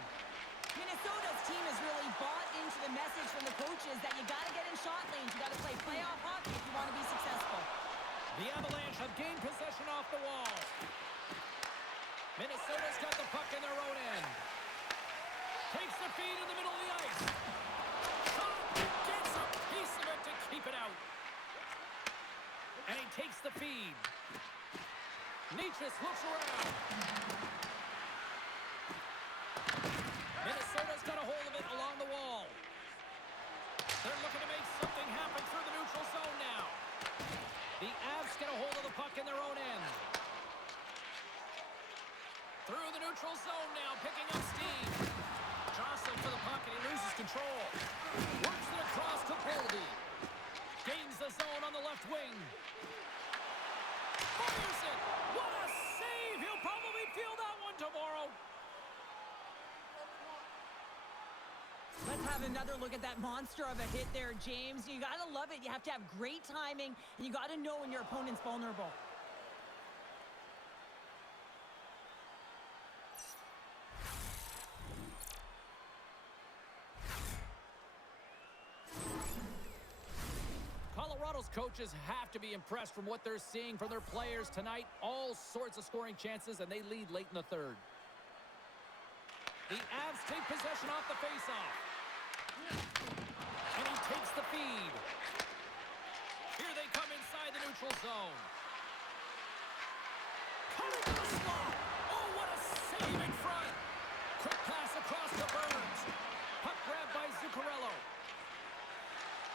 Minnesota's team has really bought into the message from the coaches that you got to get in shot lanes. You got to play playoff hockey if you want to be successful. The Avalanche have gained possession off the wall. Minnesota's got the puck in their own end. Takes the feed in the middle of the ice. Gets a piece of it to keep it out. And he takes the feed. Nietzsche looks around. Minnesota's got a hold of it along the wall. They're looking to make something happen through the neutral zone now. The Avs get a hold of the puck in their own end. Through the neutral zone now, picking up steam. Jostling for the puck, and he loses control. Works it across to Boldy. Gains the zone on the left wing. Have another look at that monster of a hit there, James. You got to love it. You have to have great timing, and you got to know when your opponent's vulnerable. Colorado's coaches have to be impressed from what they're seeing from their players tonight. All sorts of scoring chances, and they lead late in the third. The Avs take possession off the faceoff. And he takes the feed. Here they come inside the neutral zone. Coming to the slot. Oh, what a save in front. Quick pass across to Burns. Puck grabbed by Zuccarello.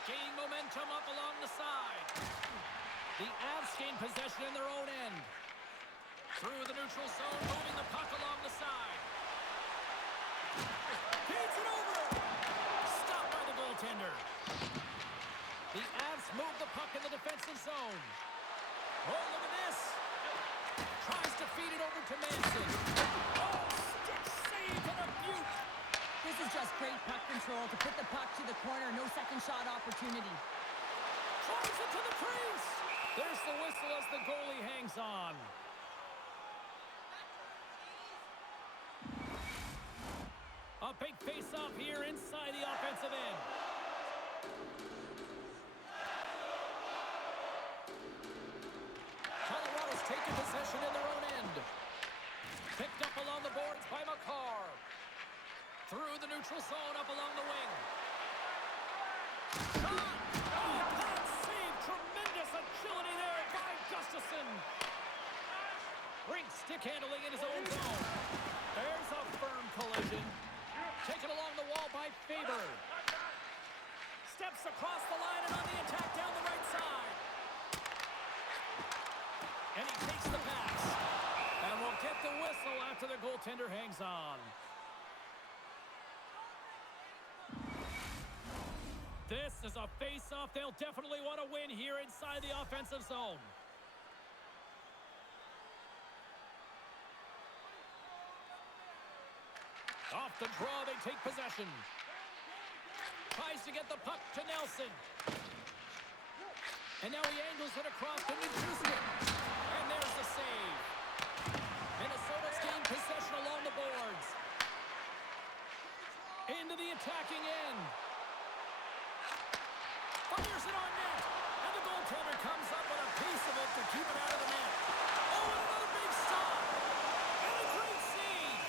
Gaining momentum up along the side. The Avs gain possession in their own end. Through the neutral zone, moving the puck along the side. Feeds it over. Stopped by the goaltender. The Avs move the puck in the defensive zone. Oh, look at this. Tries to feed it over to Manson. Oh, stick save and a beaut. This is just great puck control to put the puck to the corner. No second shot opportunity. Drives it to the crease. There's the whistle as the goalie hangs on. A big face-off here inside the offensive end. Colorado's taking possession in their own end. Picked up along the boards by McCarr. Through the neutral zone, up along the wing. Shot! Oh, that save! Tremendous agility there by Gustafsson. Rink stick handling in his own zone. There's a firm collision. Taken along the wall by Faber. Steps across the line and on the attack down the right side. And he takes the pass. And will get the whistle after the goaltender hangs on. This is a face-off they'll definitely want to win here inside the offensive zone. Off the draw, they take possession. Tries to get the puck to Nelson. And now he angles it across to Nichushkin. And there's the save. Minnesota's gained possession along the boards. Into the attacking end. Fires it on net. And the goaltender comes up with a piece of it to keep it out of the net. Oh, and another big stop. And a great save.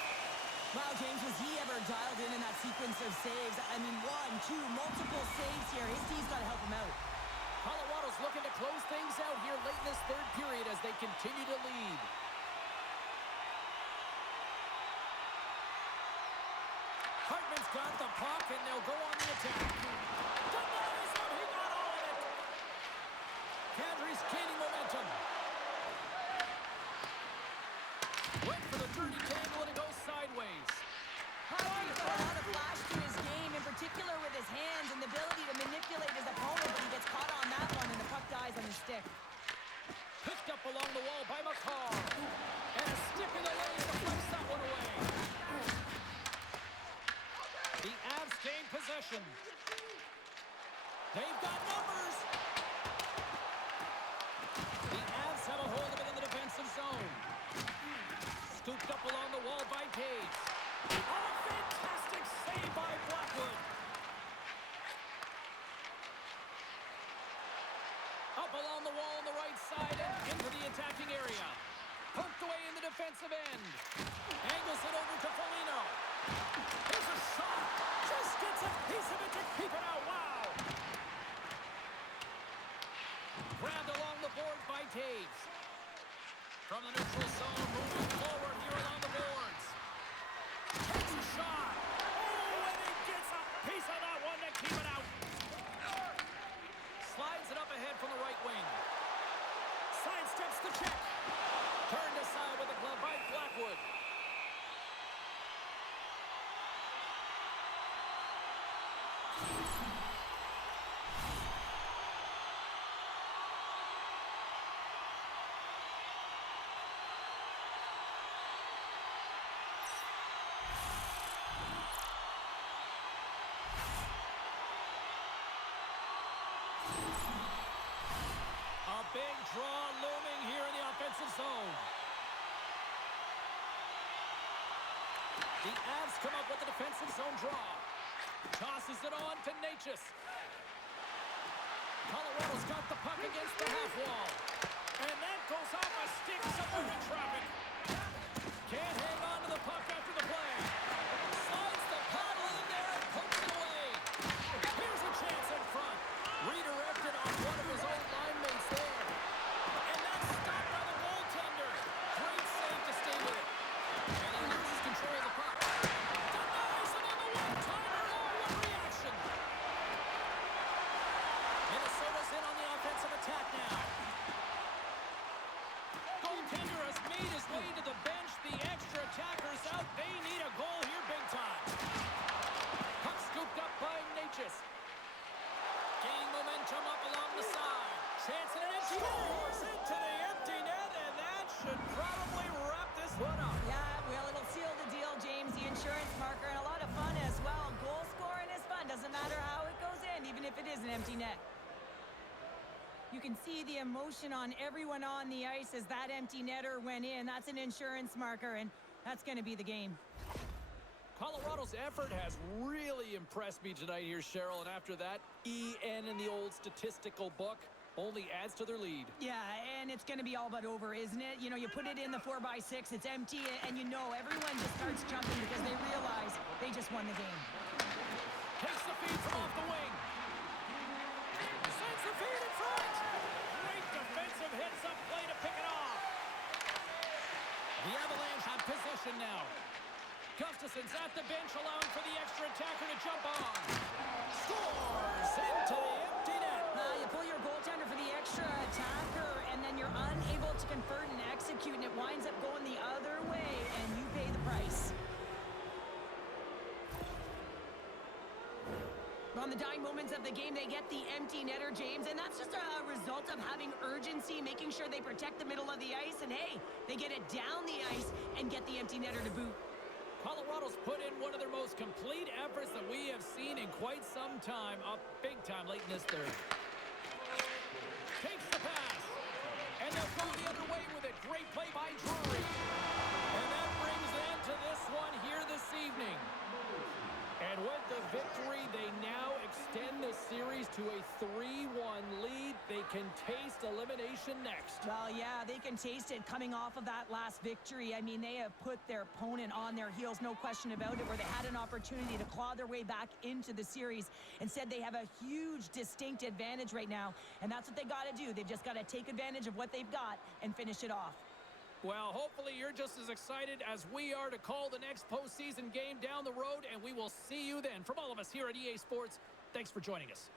Wow, James, was he ever dialed in that sequence of saves? I mean, one, two, multiple saves here. His team's got to help him out. Colorado's looking to close things out here late in this third period as they continue to lead. Hartman's got the puck, and they'll go on the attack. Denies him, he got all of it. Kadri's gaining momentum. Went for the dirty tangle, and it goes sideways. Hartman's got a lot of flash to his game, in particular with his hands and the ability to manipulate his opponent, but he gets caught on that one, and the puck dies on his stick. Picked up along the wall by McCarr. And a stick in the lane deflects that one away. The Avs gain possession. They've got numbers. The Avs have a hold of it in the defensive zone. Scooped up along the wall by Page. Oh, a fantastic save by Blackwood. Up along the wall on the right side and into the attacking area. Poked away in the defensive end. Angles it over to Foligno. Here's a shot. Just gets a piece of it to keep it out. Wow. Grabbed along the boards by Taves. From the neutral zone, moving forward here along the boards. Takes a shot. Oh, and he gets a piece of that one to keep it out. Slides it up ahead from the right wing. Sidesteps the check. Turned aside with a glove by Blackwood. A big draw looming here in the offensive zone. The Avs come up with the defensive zone draw. Tosses it on to Natchez. Colorado's got the puck against the half wall. And that goes off a stick somewhere in traffic. Can't hang on to the puck after the play. Slides the paddle in there and pokes it away. Here's a chance in front. Redirected on one of his own line mates there. And that's stopped by the goaltender. Great save to stay with it. And he loses control of the puck. Denies him on the one-timer. Oh, what reaction. Minnesota's in on the offensive attack now. Goaltender has made his way to the bench. The extra attackers out. They need a goal here big time. Puck scooped up by Natchez. Gaining momentum up along the side. Chance and an empty net. Scores into the empty net, and that should probably wrap this one up. Yeah, well, it'll seal the deal, James. The insurance marker and a lot of fun as well. Goal scoring is fun. Doesn't matter how it goes in, even if it is an empty net. You can see the emotion on everyone on the ice as that empty netter went in. That's an insurance marker, and that's going to be the game. Colorado's effort has really impressed me tonight here, Cheryl. And after that, EN in the old statistical book only adds to their lead. Yeah, and it's going to be all but over, isn't it? You know, you put it in the 4x6, it's empty, and you know everyone just starts jumping because they realize they just won the game. Takes the feed from off the wing. Sends the feed in front. Great defensive heads-up play to pick it off. The Avalanche have possession now. Gustafson's at the bench, allowing for the extra attacker to jump on. Scores into the empty net. You pull your goaltender for the extra attacker, and then you're unable to convert and execute, and it winds up going the other way, and you pay the price. On the dying moments of the game, they get the empty netter, James, and that's just a result of having urgency, making sure they protect the middle of the ice, and hey, they get it down the ice and get the empty netter to boot. Colorado's put in one of their most complete efforts that we have seen in quite some time, up big time late in this third. Takes the pass, and they'll go the other way with it. Great play by Drury. And that brings them to this one here this evening. And with the victory, they now extend the series to a 3-1 lead. They can taste elimination next. Well, yeah, they can taste it coming off of that last victory. I mean, they have put their opponent on their heels, no question about it, where they had an opportunity to claw their way back into the series. Instead, they have a huge, distinct advantage right now, and that's what they got to do. They've just got to take advantage of what they've got and finish it off. Well, hopefully you're just as excited as we are to call the next postseason game down the road, and we will see you then. From all of us here at EA Sports, thanks for joining us.